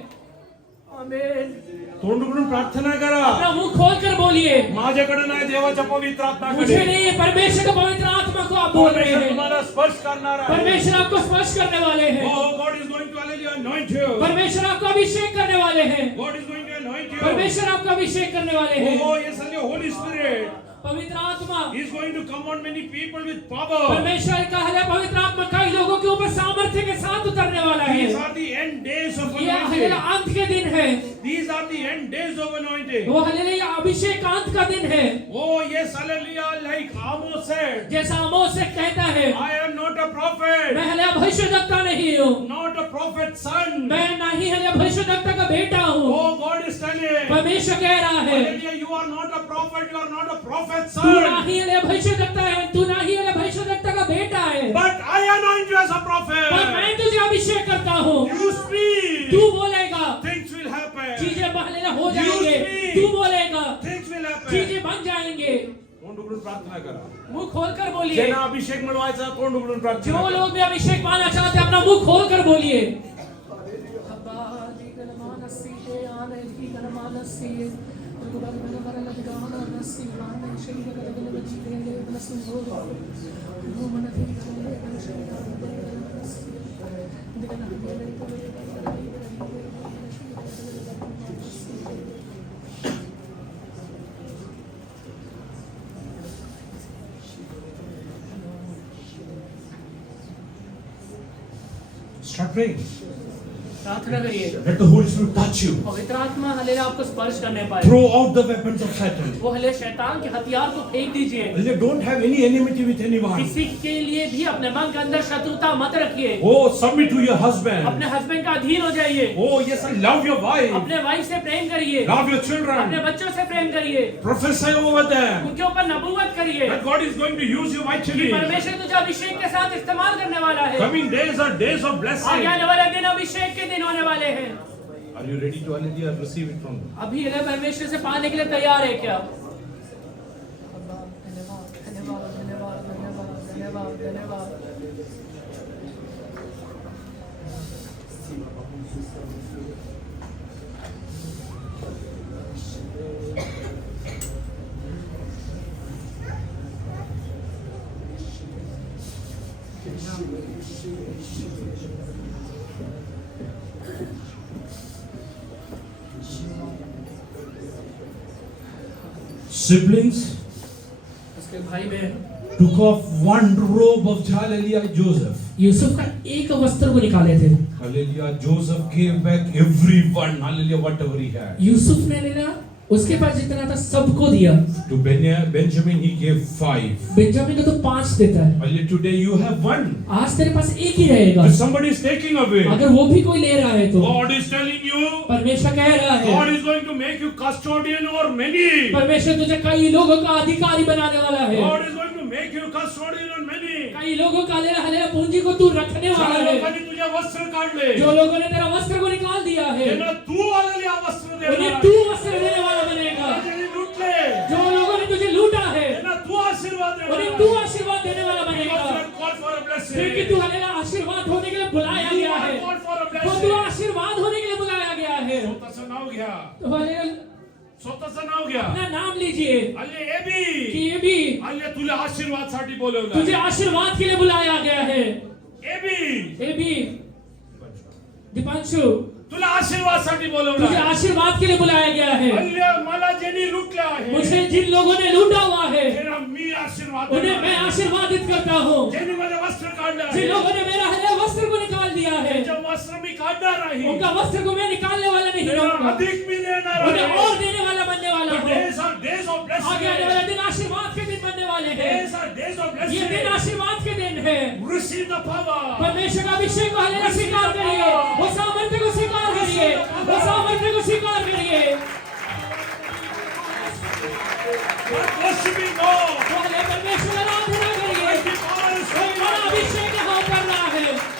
आमेन। तोंड उघडून प्रार्थना करा. अपना मुंह खोलकर बोलिए, माझ्याकडे नाही देवाच्या पवित्र मुझे आत्म्याकडे. नहीं, परमेश्वर का पवित्र आत्मा को आप बोल रहे परमेश्वर हैं। तुम्हाला स्पर्श करणार आहे. परमेश्वर आपको स्पर्श करने वाले हैं। Oh, God is going to hallelujah anoint you. परमेश्वर आपको अभिषेक करने वाले हैं। God is going to anoint you. परमेश्वर आपको अभिषेक करने वाले हैं। Oh, yes, and the Holy Spirit पवित्र आत्मा, is going to come on many people with power. परमेश्वर का है पवित्र आत्मा कई लोगों के ऊपर सामर्थ्य के साथ उतरने वाला है। These are the end days of ये anointing. अंत के दिन है। These are the end days of anointing. वो हालेलुया अभिषेक अंत का दिन है। Oh, yes, hallelujah, like Amos said, जैसा आमोस से कहता है, I am not a prophet, मैं हालेलुया भविष्यद्वक्ता नहीं हूँ, not a prophet's son. मैं नहीं हालेलुया भविष्यद्वक्ता का बेटा हूँ। Oh, God is telling, परमेश्वर कह रहा है, hallelujah, you are not a prophet, you are not a prophet's तू son. नहीं हालेलुया भविष्यद्वक्ता है, तू नहीं हालेलुया भविष्यद्वक्ता का बेटा है, But I anoint you as a per prophet. मैं तुझे अभिषेक करता हूँ। You speak, तू बोलेगा, things will happen. चीजें हालेलुया हो You जाएंगे। speak. तू बोलेगा, Things will happen. चीजें बन जाएंगे। तोंड उघडून प्रार्थना करा. मुंह खोलकर बोलिए। ज्यांना अभिषेक मिळवायचा तोंड उघडून प्रार्थना जो करा. लोग भी अभिषेक पाना चाहते हैं, अपना मुंह खोलकर बोलिए। Start praying. प्रार्थना करिए। Let the Holy Spirit touch you. पवित्र आत्मा हालेलुया आपको स्पर्श करने पाए। Throw out the weapons of Satan. वो हालेलुया शैतान के हथियार को फेंक दीजिए। Hallelujah, don't have any enmity with anyone. किसी के लिए भी अपने मन के अंदर शत्रुता मत रखिए। Oh, submit to your husband. अपने हस्बैंड का अधीन हो जाइए। Oh, yes, and love your wife. अपने वाइफ से प्रेम करिए। Love your अपने children. बच्चों से प्रेम करिए। Prophesy over them. उनके ऊपर नबूवत करिए। That God is going to use you mightily. परमेश्वर तुझे अभिषेक के साथ इस्तेमाल करने वाला है। Coming days are days of आगे blessing. आने वाले दिन अभिषेक के दिन होने वाले हैं। Are you ready to hallelujah receive it from them? अभी इन्हें परमेश्वर से पाने के लिए तैयार है क्या? Siblings उसके भाई बहन took off one robe of hallelujah Joseph. Yusuf का एक वस्त्र को निकाले थे। Hallelujah, Joseph gave back everyone, hallelujah, whatever he had. Yusuf ने लेना उसके पास जितना था सबको दिया। To Benjamin he gave 5. Benjamin को तो 5 देता है। Hallelujah, today you have 1. आज तेरे पास एक ही रहेगा। If somebody is taking away, अगर वो भी कोई ले रहा है तो God is telling you, परमेश्वर कह रहा है, God is going to make you custodian over many. परमेश्वर तुझे कई लोगों का अधिकारी बनाने वाला है। God is going to make you custodian on many. कई लोगों का हालेलुया पूंजी को तू रखने वाला ज्या है। लोकांनी तुझे वस्त्र काढले, जो लोगों ने तेरा वस्त्र को निकाल दिया है, त्यांना तू hallelujah वस्त्र उन्हें देणार. तू वस्त्र देने वाला बनेगा। ज्यांनी लुटले, जो लोगों ने तुझे लूटा है, त्यांना तू आशीर्वाद उन्हें देणार. तू आशीर्वाद देने वाला बनेगा। You are called for a blessing. क्योंकि तू हालेलुया आशीर्वाद होने के लिए बुलाया You गया are है। called for a तो तू blessing. आशीर्वाद होने के लिए बुलाया गया है। स्वतःचं नाव घ्या. तो हालेलुया स्वतःचं नाव घ्या. अपना नाम लीजिए हल्ले एबी, कि ये भी हल्ले तुला आशीर्वादसाठी बोलवलं. तुझे आशीर्वाद के लिए बुलाया गया है। एबी, ये भी दीपांशु तुला आशीर्वादसाठी तुझे बोलवलं. आशीर्वाद के लिए बुलाया गया है। हल्ले मला ज्यांनी लुटलं आहे, मुझे जिन लोगों ने लूटा हुआ है, त्यांना मी आशीर्वाद उन्हें देणार. मैं आशीर्वादित करता हूँ। ज्यांनी माझं वस्त्र काढलं जिन आहे, लोगों ने मेरा हालेलुया वस्त्र को निकाल दिया है, त्यांचं वस्त्र मी काढणार नाही. उनका वस्त्र को मैं निकालने वाला नहीं त्यांना रहूंगा, अधिक मी देणार उन्हें आहे. और देने वाला बनने वाला The हूँ। days are days of आगे आने blessing. वाले दिन आशीर्वाद के दिन बनने वाले हैं। Days are days of ये दिन blessing. आशीर्वाद के दिन है। Receive the power. परमेश्वर का अभिषेक को हालेलुया स्वीकार करिए। वो सामर्थ्य को स्वीकार करिए। वो सामर्थ्य को स्वीकार करिए। God worshiping God. तो हालेलुया परमेश्वर आराधना करिए। The power is कोई so बड़ा mighty. अभिषेक यहाँ कर रहा है।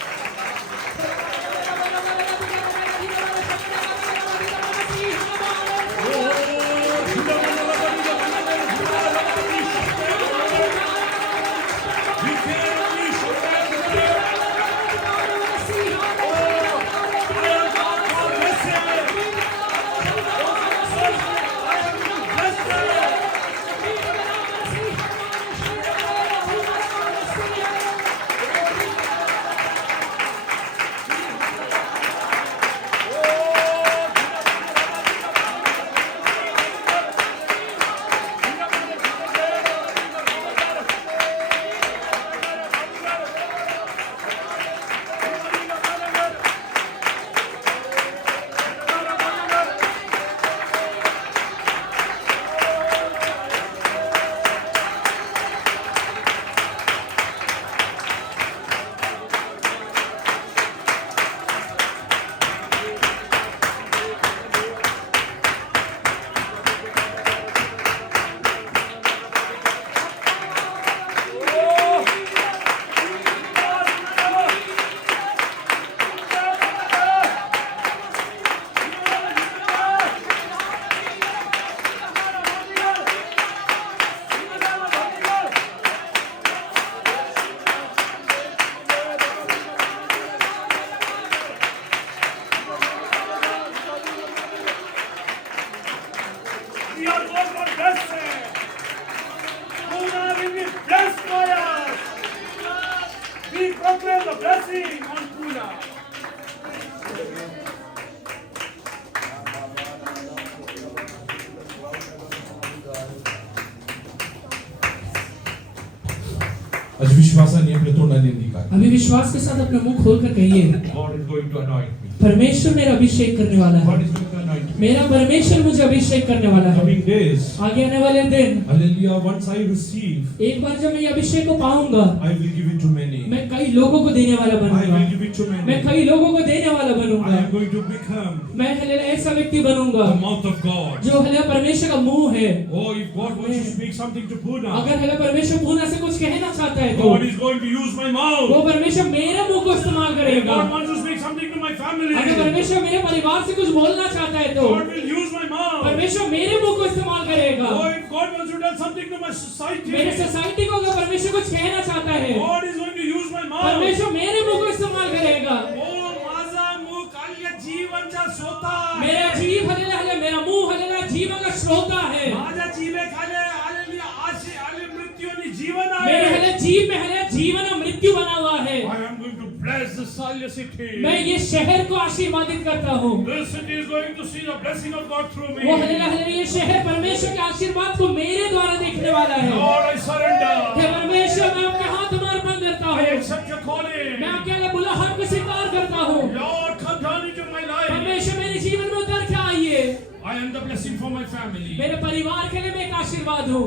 proclaim the blessing on Puna. आज विश्वासाने आपल्या तोंडाने निघा. अभी विश्वास के साथ अपना मुंह खोलकर कहिए, God is going to anoint me. परमेश्वर मेरा अभिषेक करने वाला God है. is going to anoint me. मेरा परमेश्वर मुझे अभिषेक करने वाला है. Coming days, आगे आने वाले दिन hallelujah, once I receive, एक बार जब मैं ये अभिषेक को पाऊंगा, I will give it to many. मैं कई लोगों को देने वाला I बनूंगा. will give it to मैं many. कई लोगों को देने वाला I बनूंगा. am going to become मैं हालेलुया ऐसा व्यक्ति बनूंगा the mouth of God. जो हालेलुया परमेश्वर का मुंह है. Oh, if God wants to speak something to Puna, अगर हालेलुया परमेश्वर पूना से कुछ कहना चाहता है तो God is going to use my mouth. वो परमेश्वर मेरे मुंह को इस्तेमाल If करेगा. God wants to speak something to my family, अगर परमेश्वर मेरे परिवार से कुछ बोलना चाहता है तो God will use my mouth. परमेश्वर मेरे मुंह को इस्तेमाल करेगा. Oh, if God wants to tell something to my society, मेरे सोसाइटी को अगर परमेश्वर कुछ कहना चाहता है, God is going to use my mouth. परमेश्वर मेरे मुंह को इस्तेमाल करेगा. Oh, माझा मुख काल्य जीवनचा सोता आहे. मेरा जीव हालेलुया हालेलुया मेरा मुंह हालेलुया जीवन का श्रोता है. माझ्या जीवेखाली हालेलुया आशे आले मृत्यू आणि जीवन मेरे आहे. हालेलुया जीव में हालेलुया जीवन और मृत्यु बना हुआ है. I am going to bless the Salya city. मैं ये शहर को आशीर्वादित करता हूँ. This city is going to see the blessing of God through me. वो हालेलुया हालेलुया ये शहर परमेश्वर के आशीर्वाद को मेरे द्वारा देखने वाला है. Lord, I हे surrender. परमेश्वर मैं आपके हाथ में अर्पण करता I हूँ. accept your calling. मैं अकेले बुलाहट को स्वीकार करता हूँ. Lord, come down into my life. परमेश्वर मेरे जीवन में उतर के आइए. I am the blessing for my family. मेरे परिवार के लिए मैं एक आशीर्वाद हूँ.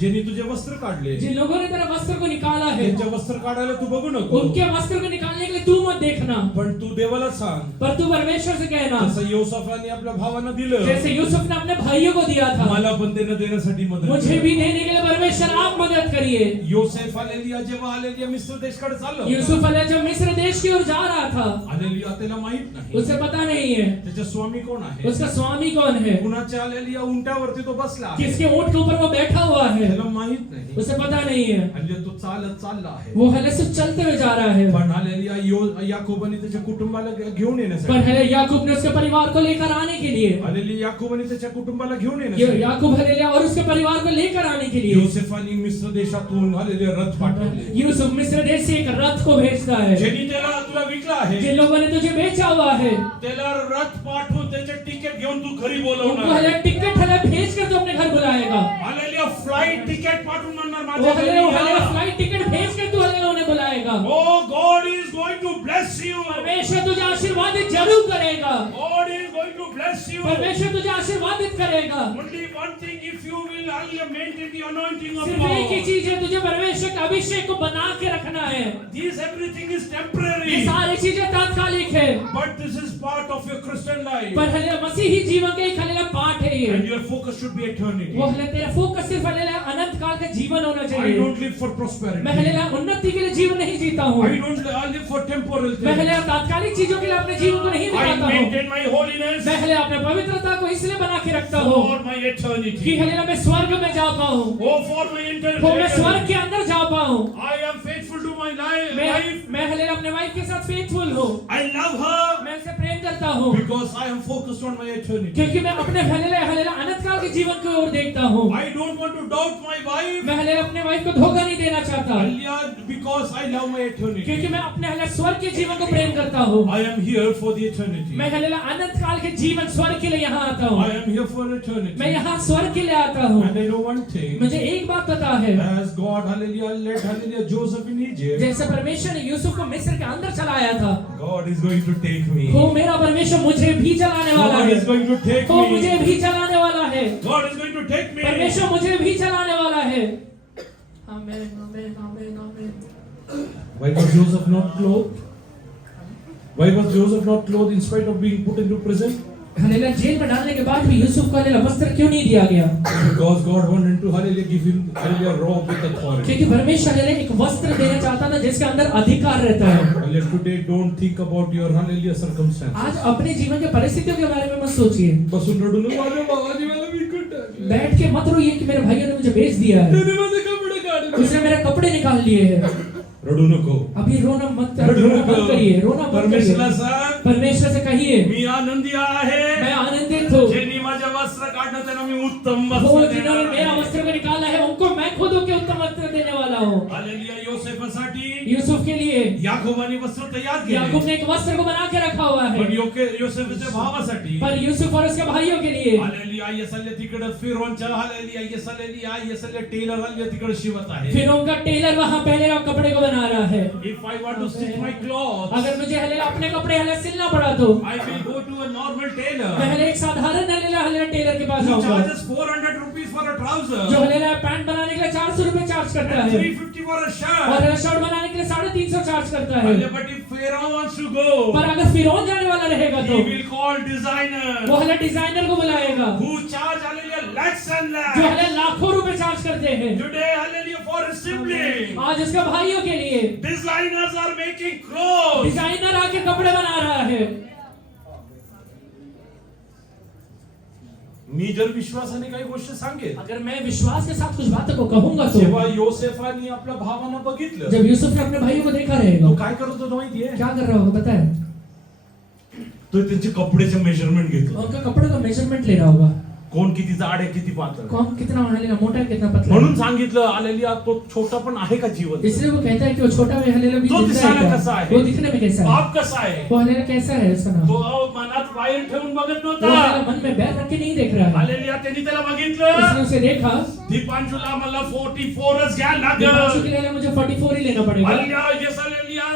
ज्यांनी तुझे वस्त्र काढले जिन लोगों ने तेरे वस्त्र को निकाला है, त्यांच्या वस्त्र काढायला तू बघू नको, उनके वस्त्र को निकालने के लिए तू मत देखना, पण तू देवाला सांग. पर तू परमेश्वर से कहना. जसं योसेफाने आपल्या भावांना दिलं, जैसे यूसुफ ने अपने भाइयों को दिया था, मला पण देण्यासाठी मदत मुझे कर. भी देने के लिए परमेश्वर आप मदद करिए. योसेफ हालेलुया जेव्हा हालेलुया मिस्र देशकडे चाललो, यूसुफ अलैहि जब मिस्र देश की ओर जा रहा था, हालेलुया त्याला माहित नाही उसे पता नहीं है त्याचा स्वामी कोण आहे. उसका स्वामी कौन है, कुणाच्या हालेलुया उंटावरती तो बसला आहे. किसके ऊंट के ऊपर वो बैठा हुआ है, त्याला माहित नाही. उसे पता नहीं है. हालेलुया तो चालत चालला आहे. वो हले से चलते हुए जा रहा है, पण हालेलुया याकोबाने त्याच्या कुटुंबाला घेऊन पर येण्यासाठी, हले याकूब ने उसके परिवार को लेकर आने के लिए, हालेलुया याकोबाने त्याच्या कुटुंबाला घेऊन ये येण्यासाठी याकूब हलेलुया और उसके परिवार को लेकर आने के लिए योसेफाने मिस्र देशातून हालेलुया रथ पाठवले. यूसुफ मिस्र देश से एक रथ को भेजता है. ज्यांनी त्याला तुला विकला आहे, जिन लोगों ने तुझे बेचा हुआ है, त्याला रथ पाठवून त्याचे तिकीट घेऊन तू घरी उनको बोलवणार. हले टिकट हले भेज कर तू अपने घर बुलाएगा. हालेलुया फ्लाइट तिकीट पाठवून म्हणणार वो माझ्या हले घरी या. फ्लाइट टिकट भेज कर तू हले उन्हें बुलाएगा. Oh, God is going to bless you. परमेश्वर तुझे आशीर्वादित जरूर करेगा. God is going to bless you. परमेश्वर तुझे आशीर्वादित करेगा. Only one thing, if you will only maintain the anointing of सिर्फ एक ही God. चीज है, तुझे परमेश्वर के अभिषेक को बना के रखना है. This everything is ये temporary, सारी चीजें तात्कालिक है, but this is part of your Christian life, पर हले मसीही जीवन का एक हले पार्ट है ये. and your focus should be eternity. वो हले तेरा फोकस सिर्फ हले अनंत काल का जीवन होना I चाहिए. don't live for मैं prosperity. हले उन्नति के लिए जीवन नहीं जीता हूँ. I don't live for temporal मैं things. हले तात्कालिक चीजों के लिए अपने जीवन को नहीं I बिताता हूँ. maintain my holiness मैं हले अपने पवित्रता को इसलिए बना के रखता हूँ for my कि eternity. हले मैं स्वर्ग में जा पाऊँ, Oh, for my वो मैं स्वर्ग eternity. के अंदर जा पाऊँ. I am faithful to my life. मैं हले अपने वाइफ के साथ फेथफुल हूँ. I love her मैं उसे प्रेम करता हूँ because I am focused on my eternity. क्योंकि मैं अपने हले अनंत काल के जीवन की ओर देखता हूँ. I don't want to doubt my wife. मैं हले अपने वाइफ को धोखा नहीं देना चाहता Hallelujah, because I love my eternity. क्योंकि मैं अपने हले स्वर्ग के जीवन को प्रेम करता हूँ. I am here for the eternity. मैं हले अनंत काल के जीवन स्वर्ग के लिए यहाँ आता I हूँ. am here for eternity. मैं यहाँ स्वर्ग के लिए आता हूँ. And I know one thing. मुझे एक बात पता है, As God, hallelujah, led hallelujah Joseph in Egypt, जैसे परमेश्वर ने यूसुफ को मिस्र के अंदर चलाया था, God is going to take me. वो मेरा परमेश्वर मुझे भी चलाने वाला God है. is going to take वो मुझे me. भी चलाने वाला है. God is going to take me. परमेश्वर मुझे भी चलाने वाला है. आमीन आमीन आमीन आमीन. Why was Joseph not clothed? Why was Joseph not clothed in spite of being put into prison? Hallelujah जेल में डालने के बाद भी यूसुफ को हालेलुया वस्त्र क्यों नहीं दिया गया? Because God wanted to hallelujah give him hallelujah robe with authority. क्योंकि परमेश्वर हालेलुया एक वस्त्र देना चाहता था जिसके अंदर अधिकार रहता है. Hallelujah, today don't think about your hallelujah circumstance. आज अपने जीवन के परिस्थितियों के बारे में मत सोचिए. बसून रडू नको, माझ्या भावाने मला विकून टाकलं. बैठ के मत रोइए कि मेरे भाइयों ने मुझे बेच दिया है, त्याने माझे कपडे काढले. उसने मेरे कपड़े निकाल लिए हैं. रडू नको. अभी रोना मत रडू रोना मत करिए, रोना मत परमेश्वरला करिए. सांग, परमेश्वर से कहिए मी आनंदी आहे. मैं आनंदित हूँ. ज्यांनी माझ्या वस्त्र काढलं त्यांना मी उत्तम वो वस्त्र जिन्होंने देणार मेरा आहे. वस्त्र को निकाला है उनको मैं खुद के उत्तम वस्त्र देने वाला हूँ. हालेलुया योसेफासाठी यूसुफ के लिए याकोबाने वस्त्र तयार केले याकूब ने एक वस्त्र को बना के रखा हुआ है, पण योसेफच्या भावासाठी पर यूसुफ और उसके भाइयों के लिए हालेलुया येसल्या तिकडे फिरवनच्या हालेलुया येसल्या टेलर हालेलुया तिकडे शिवत आहे. फिर उनका टेलर वहां पहले कपड़े को बना रहा है। If I want to stitch my clothes, अगर मुझे हलेला अपने कपड़े हले सिलना पड़ा तो I will go to a normal tailor मैं हले एक साधारण हलेला टेलर के पास who जाऊंगा charges 400 rupees for a trouser, जो हलेला पैंट बनाने के लिए 400 रुपए चार्ज करता है 350 for a shirt. और शर्ट बनाने के लिए 350 चार्ज करता है। But if Pharaoh wants to go, पर अगर फिरौन जाने वाला रहेगा he तो will call designer वो हले डिजाइनर को बुलाएगा who charge hallelujah lakhs and जो lakhs. हले लाखों रुपए चार्ज करते हैं। Today hallelujah for his sibling, आज उसके भाइयों के लिए designers are making clothes. Designer आके कपड़े बना रहा है। मी जर विश्वासाने काही गोष्टी सांगेल, अगर मैं विश्वास के साथ कुछ बातों को कहूंगा तो जेव्हा योसेफाने आपल्या भावांना बघितलं जब यूसुफ ने अपने भाइयों को देखा रहेगा तो काय करत होता माहितीये, क्या कर रहा होगा पता है? तो त्यांचे कपड्याचे मेजरमेंट घेतो, उनका कपड़े का मेजरमेंट ले रहा होगा, कोण किती जाड आहे किती पातळ. कौन कितना हलेला मोटा है कितना पतला म्हणून है। सांगितलं आलेली तो छोटा पण आहे का जीवन, इसलिए वो कहता है कि वो छोटा में हलेला भी तो जिंदा दिसायला है कसा क्या? आहे? वो दिखने में कैसा है? बाप कसा आहे वो हलेला कैसा है उसका नाम? तो मनात वायर ठेवून बघत वो नव्हता. हलेला मन में बैर रख के नहीं देख रहा है, हालेलुया त्यांनी त्याला बघितलं. उसने उसे देखा दीपांशुला मला 44च घ्यायला दिपांशु लागल. के लिए मुझे 44 ही लेना पड़ेगा। हालेलुया येसल्या हालेलुया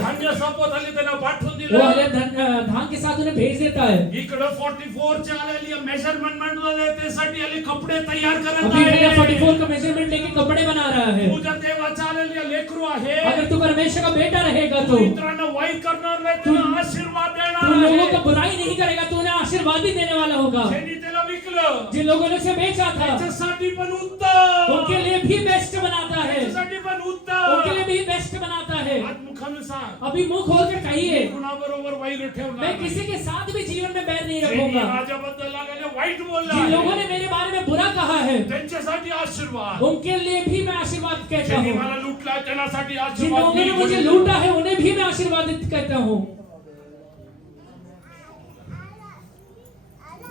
धान्य संपत आले त्यांना पाठवून वो दिलं. हलेला धान के साथ उन्हें भेज देता है। इकडे 44 चे हालेलुया मेजरमेंट म्हणलं त्यासाठी आले कपडे तयार करत अभी हलेला आहे. 44 का मेजरमेंट लेके कपड़े बना रहा है। तुझ्या देवाचा हालेलुया लेकरू आहे. अगर तू परमेश्वर का बेटा रहेगा तू तो इतरांना वाईट करणार नाही, तुला आशीर्वाद तू देणार लोगों को आहे. बुराई नहीं करेगा, तू उन्हें आशीर्वाद ही देने वाला होगा। त्यांनी त्याला विकलं. जिन लोगों ने उसे बेचा था त्याच्यासाठी पण उत्तम. उनके लिए भी बेस्ट बनाता है, त्याच्यासाठी पण उनके उत्तम. लिए भी बेस्ट बनाता है। आज मुखाने सांग, अभी मुंह खोल कर कहिए, कुणाबरोबर वैर ठेवणार मैं नाही. किसी के साथ भी जीवन में बैर नहीं ज्यांनी रखूंगा। माझ्याबद्दल लागले वाईट बोलला जिन लोगों आहे, ने मेरे बारे में बुरा कहा है त्यांच्यासाठी आशीर्वाद. उनके लिए भी मैं आशीर्वाद कहता ज्यांनी हूँ। मला लुटला त्यासाठी जिन आशीर्वाद लोगों ने मी मुझे करीन. लूटा है उन्हें भी मैं आशीर्वादित कहता हूँ।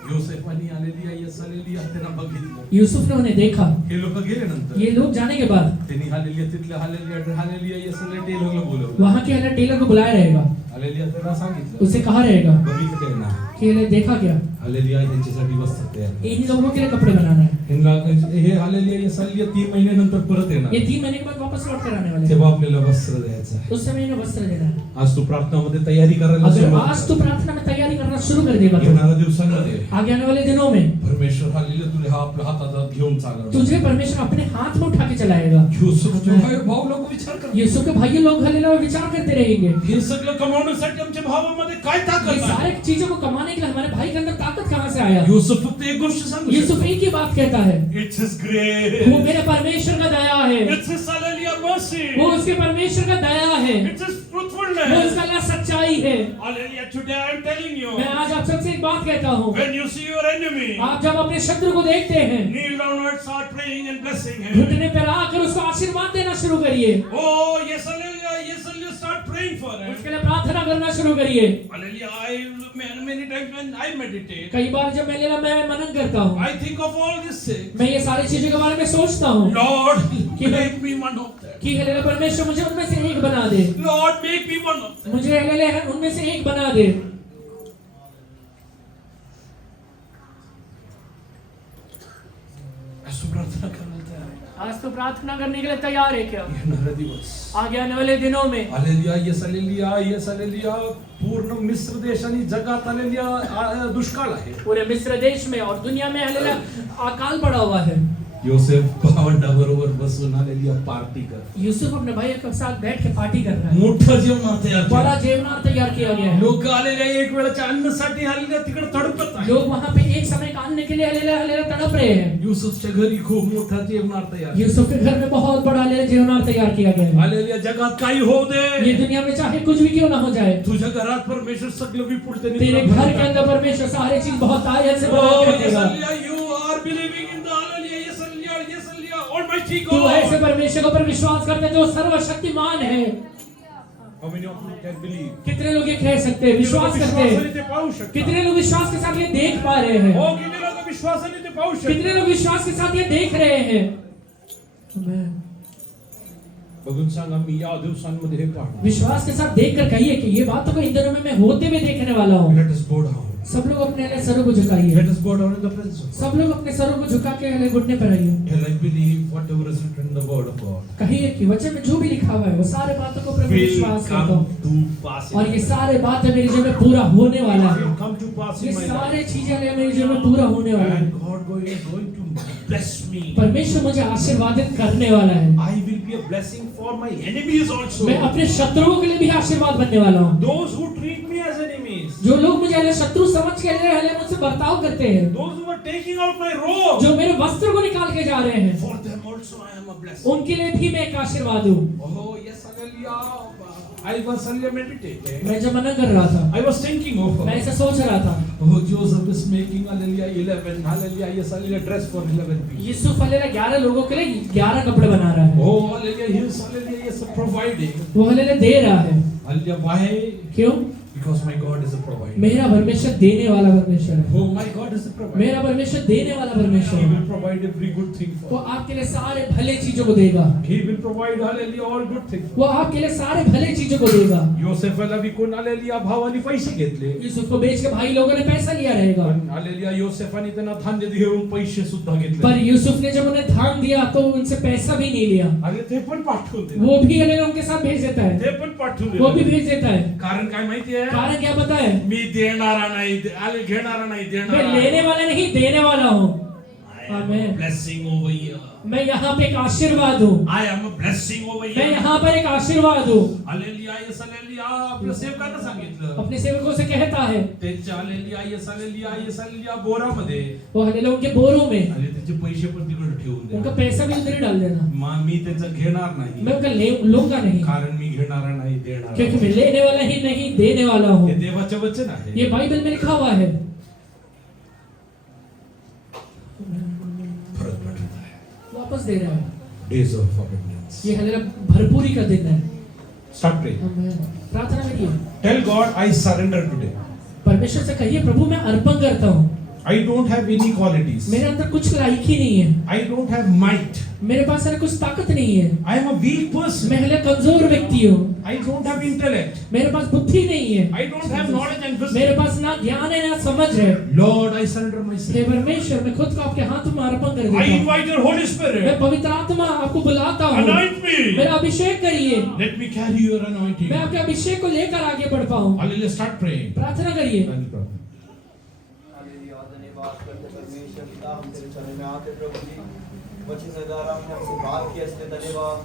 योसेफानी आलेली येसलेली त्यांना बघितलं, यूसुफ ने उन्हें देखा। हे लोक गेले नंतर ये लोग जाने के बाद त्यांनी हालेलिया तिथल्या हालेलिया येसले टेलरला बोलवलं, वहां के हलेला टेलर को बुलाया रहेगा, हालेलिया त्यांना सांगितलं, उसे कहा रहेगा बघितलं त्यांना कि हलेला देखा क्या, हालेलिया त्यांच्यासाठी वस्त्र तयार केलं. इन लोगों के लिए कपड़े बनाना है। ह्यांना हे हालेलिया येसलिया 3 महिन्यानंतर परत येणार, ये 3 महीने के बाद वापस लौट कर आने वाले हैं। तेव्हा आपल्याला वस्त्र द्यायचं आहे. उस समय इन्हें वस्त्र देना है। आज तू प्रार्थनामध्ये तयारी करायला अगर सुरुवात आज कर. तू प्रार्थना में तैयारी करना शुरू कर देगा तो येणाऱ्या दिवसांमध्ये आगे आने वाले दिनों में परमेश्वर हालेलिया तुझ्या आपल्या हातात घेऊन चालणार. तुझे परमेश्वर अपने हाथ में उठा के चलाएगा। युसुफचे भाऊ लोक विचार कर, यूसुफ के भाई लोग हलेला विचार करते रहेंगे, हे सगळं कमावण्यासाठी आमच्या भावामध्ये काय ये ताकद आहे. सारे चीजों को कमाने के लिए हमारे भाई के अंदर ताकत कहाँ से आया? युसुफ फक्त एक गोष्ट सांगू यूसुफ एक ही बात कहता है, It's his grace. वो मेरे परमेश्वर का दया है, It's his hallelujah mercy. वो उसके परमेश्वर का दया है, It's his वो truthfulness. उसका अल्लाह सच्चाई है। Hallelujah. Today I am telling you, मैं आज आप सबसे एक बात कहता हूँ, when you see your enemy, आप जब अपने शत्रु को देखते हैं kneel down and start praying and blessing him. घुटने पर आकर उसको आशीर्वाद देना शुरू करिए, Oh, yes, hallelujah. Yes, hallelujah. Start praying for him. उसके लिए प्रार्थना करना शुरू करिए। Hallelujah. Many times when I meditate, कई बार जब मैं मनन करता हूँ, I think of all these things. मैं ये सारी चीजों के बारे में सोचता हूँ Lord, कि make me one of them. कि हलेला परमेश्वर मुझे उनमें से एक बना दे, Lord, make me one of them. मुझे हलेला उनमें से एक बना दे। असं प्रार्थना करायला तयार आहे. आज तो प्रार्थना करने के लिए तैयार है क्या? येणारा दिवस आगे आने वाले दिनों में हालेलुया येसलेलिया पूर्ण मिस्र देश आणि जगात आलेल्या दुष्काळ आहे. पूरे मिस्र देश में और दुनिया में हलेला अकाल पड़ा हुआ है। योसेफ भावंडाबरोबर बसून आलेली पार्टी कर, यूसुफ अपने भाई के साथ बैठ के पार्टी कर रहा है, मोठं जेवण तयार बड़ा केलं. जेवनार तैयार किया गया है। लोक आलेल्या एक वेळच्या अन्नासाठी आलेल्या तिकडे तडपत आहे. लोग वहाँ पे एक समय का अन्न के लिए हलेला हलेला तड़प रहे हैं। युसुफच्या घरी खूप मोठा जेवणार तयार. यूसुफ के घर में बहुत बड़ा हलेला जेवनार तैयार किया गया है। आलेल्या जगात काही होऊ ये दे, दुनिया में चाहे कुछ भी क्यों ना हो जाए, तुझ्या घरात परमेश्वर सगळं विपुल त्यांनी तेरे तुला घर के भरलं. अंदर परमेश्वर सारी चीज बहुत आयत से Oh, बना के रखेगा। येसलिया, you are believing in the hallelujah, येसलिया, almighty Tu God. ऐसे परमेश्वर के ऊपर विश्वास करते हैं जो सर्वशक्तिमान है। How many of you can believe? कितने लोग ये कह सकते हैं, विश्वास करते हैं? विश्वासाने ते पाहू शकतात. कितने लोग विश्वास के साथ ये देख पा रहे हैं? हो, किती लोक विश्वासाने ते पाहू शकतात. कितने लोग विश्वास के साथ ये देख रहे हैं? Amen. बघून सांगा मी या दिवसांमध्ये हे पाहणार. विश्वास के साथ देखकर कहिए कि ये बातों को इन दिनों में मैं होते हुए देखने वाला हूँ. Let us bow down. सब लोग अपने लिए सरों को झुकाइए. Let us bow down in the presence of God. सब लोग अपने सरों को झुका के अपने घुटने पर आइए. Till I believe whatever is written in the word of God कहिए कि वचन में जो भी लिखा हुआ है वो सारे बातों को प्रभु will विश्वास करता come हूँ. to pass. और ये सारे बातें मेरे जीवन में पूरा होने वाला है. will come to pass ये in my life. सारे चीजें मेरे जीवन में पूरा होने वाला है. And God is going to bless me. परमेश्वर मुझे आशीर्वादित करने वाला है. I will be a blessing for my enemies also. मैं अपने शत्रुओं के लिए भी आशीर्वाद बनने वाला हूँ. Those who treat me as enemies. जो लोग मुझे पहले शत्रु समझ के पहले मुझसे बर्ताव करते हैं, Those who are taking out my robe. जो मेरे वस्त्र को निकाल के जा रहे हैं, For them also I am a blessing. उनके लिए भी मैं एक आशीर्वाद हूँ. Oh yes, hallelujah. I was meditating. मैं जब मनन कर रहा था, I was thinking of. मैं ऐसा सोच रहा था. Oh, Joseph is making hallelujah 11. Hallelujah, yes, hallelujah dress for 11 people. Yusuf hallelujah 11 लोगों के लिए 11 कपड़े बना रहा है. Oh, hallelujah, he is hallelujah, yes, providing. वो हालेलुया दे रहा है. Hallelujah, why? क्यों? Because my God is a provider. मेरा परमेश्वर देने वाला परमेश्वर है. Oh, my God is a provider. मेरा परमेश्वर देने वाला परमेश्वर He है. will provide every good thing वो for you. आपके लिए सारे भले चीजों को देगा. He will provide hallelujah all good things. वो आपके लिए सारे भले चीजों को देगा. योसेफला विकून hallelujah भावानी पैसे घेतले. यूसुफ को बेच के भाई लोगों ने पैसा लिया रहेगा. पण hallelujah योसेफाने त्यांना धान्य घेऊन पैसे सुद्धा घेतले. पर यूसुफ ने जब उन्हें धान दिया तो उनसे पैसा भी नहीं लिया. अरे ते पण पाठवून दिले. वो भी हालेलुया उनके साथ भेज देता है. ते पण पाठवून वो भी दिले. भेज देता है. कारण काय माहिती आहे? कारण क्या पता है? मी देणारा नाही, आले घेणारा नाही, मैं देणारा. लेने वाला नहीं, देने वाला हूँ. आमेन. Blessing over here. मैं यहाँ पे एक आशीर्वाद हूँ. I am a blessing over मैं here. यहाँ पर एक आशीर्वाद हूँ. Hallelujah, yes, hallelujah. आपल्या सेवकांना सांगितलं. अपने सेवकों से कहता है, त्यांच्या hallelujah, yes, hallelujah, yes, hallelujah बोरामध्ये वो हालेलुया उनके बोरों में आणि त्याचे पैसे पण तिकडे ठेवून उनका द्या. पैसा भी उधर डाल देना. मी त्याचं घेणार नाही. मैं उनका लूंगा नहीं, कारण मी घेणारा नाही, देणारा. क्योंकि मैं लेने वाला ही नहीं, देने वाला हूँ. हे देवाचे वचन आहे. ये बाइबल में लिखा हुआ है. फरक पडत आहे. वापस दे रहा है. Days of abundance. ये हालेलुया भरपूरी का दिन है. Start praying. आमेन. प्रार्थना करिए. Tell God I surrender today. परमेश्वर से कहिए, प्रभु मैं अर्पण करता हूँ. I don't have any qualities. मेरे अंदर कुछ लायक ही नहीं है. I don't have might. मेरे पास कुछ ताकत नहीं है. I am a weak person. मैं हालेलुया कमजोर व्यक्ति हूँ. I don't have intellect. मेरे पास बुद्धि नहीं है. I don't have knowledge and wisdom. मेरे पास ना ज्ञान है ना समझ है. Lord, I surrender myself. हे परमेश्वर, मैं खुद को आपके हाथों में अर्पण कर I देता हूँ. invite your Holy मैं Spirit. पवित्र आत्मा आपको बुलाता हूँ. Anoint me. मेरा अभिषेक करिए. Let me carry your anointing. मैं आपके अभिषेक को लेकर आगे बढ़ पाऊँ. Hallelujah. Start praying. प्रार्थना करिए. हालेलुया, धन्यवाद करते परमेश्वर पिता, हम तेरे चरणों में आते प्रभु जी, वचन के द्वारा हमने हमसे बात किया, इसलिए धन्यवाद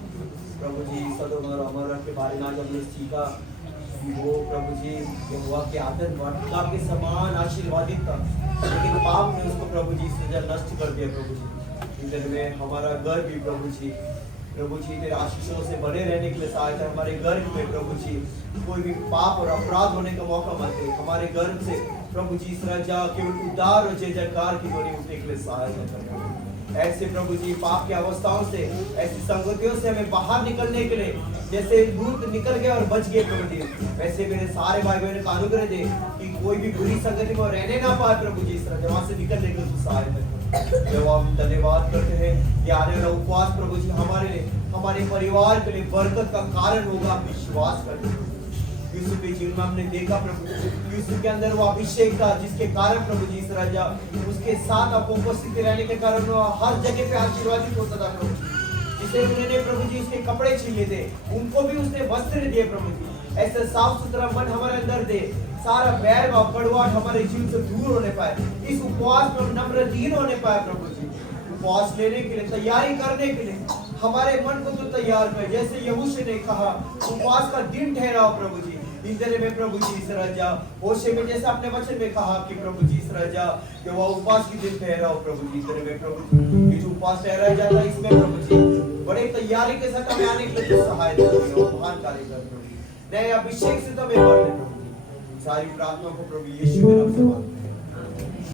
प्रभु जी. सदोम और अमर के बारे में आज हमने सीखा कि वो प्रभु जी यहोवा के आदत वाटिका के समान आशीर्वादित था, लेकिन पाप ने उसको प्रभु जी सजा नष्ट कर दिया. प्रभु जी इधर में हमारा घर भी प्रभु जी तेरे आशीषों से बने रहने के लिए सहायता. हमारे गर्भ में प्रभु जी कोई भी पाप और अपराध होने का मौका मत दे. हमारे गर्भ से प्रभु जी इस राजा केवल उद्धार और जय जयकार की ध्वनि उठने के लिए सहायता करना. ऐसे प्रभु जी पाप की अवस्थाओं से, ऐसी संगतियों से हमें बाहर निकलने के लिए, जैसे लूत निकल गए और बच गए प्रभु जी, वैसे मेरे सारे भाई बहनों का अनुग्रह दे कि कोई भी बुरी संगति में रहने ना पाए प्रभु जी. इस राजा वहां से निकलने के लिए सहायता कर. जब हम धन्यवाद करते हैं कि आने वाला उपवास प्रभु जी हमारे लिए, हमारे परिवार के लिए बरकत का कारण होगा. विश्वास करते हैं यूसुफ के जीवन में हमने देखा प्रभु, यूसुफ के अंदर वो अभिषेक था जिसके कारण प्रभु जी इस राजा उसके साथ आप उपस्थित रहने के कारण वो हर जगह पे आशीर्वादित होता था प्रभु. जिसे उन्होंने प्रभु जी उसके कपड़े छीने थे, उनको भी उसने वस्त्र दिए प्रभु जी. ऐसा साफ सुथरा मन हमारे अंदर दे, सारा बैर व कड़वाहट हमारे जीवन से दूर होने पाए. इस उपवास में नम्र दीन होने पाए प्रभु जी. उपवास लेने के लिए, तैयारी करने के लिए हमारे मन को तो तैयार कर, जैसे यहोशू ने कहा उपवास का दिन ठहराओ प्रभु जी. इस दिन में प्रभु जी इस राजा होशे में जैसे अपने वचन में कहा कि प्रभु जी इस राजा कि वह उपवास की दिन ठहराओ प्रभु जी. इस दिन में प्रभु जी जो उपवास ठहराया जाता है इसमें प्रभु जी बड़े तैयारी के साथ हमें आने के लिए सहायता करें और महान कार्य कर प्रभु जी. नए अभिषेक से तो हमें बढ़ने प्रभु जी. सारी प्रार्थना को प्रभु यीशु के नाम से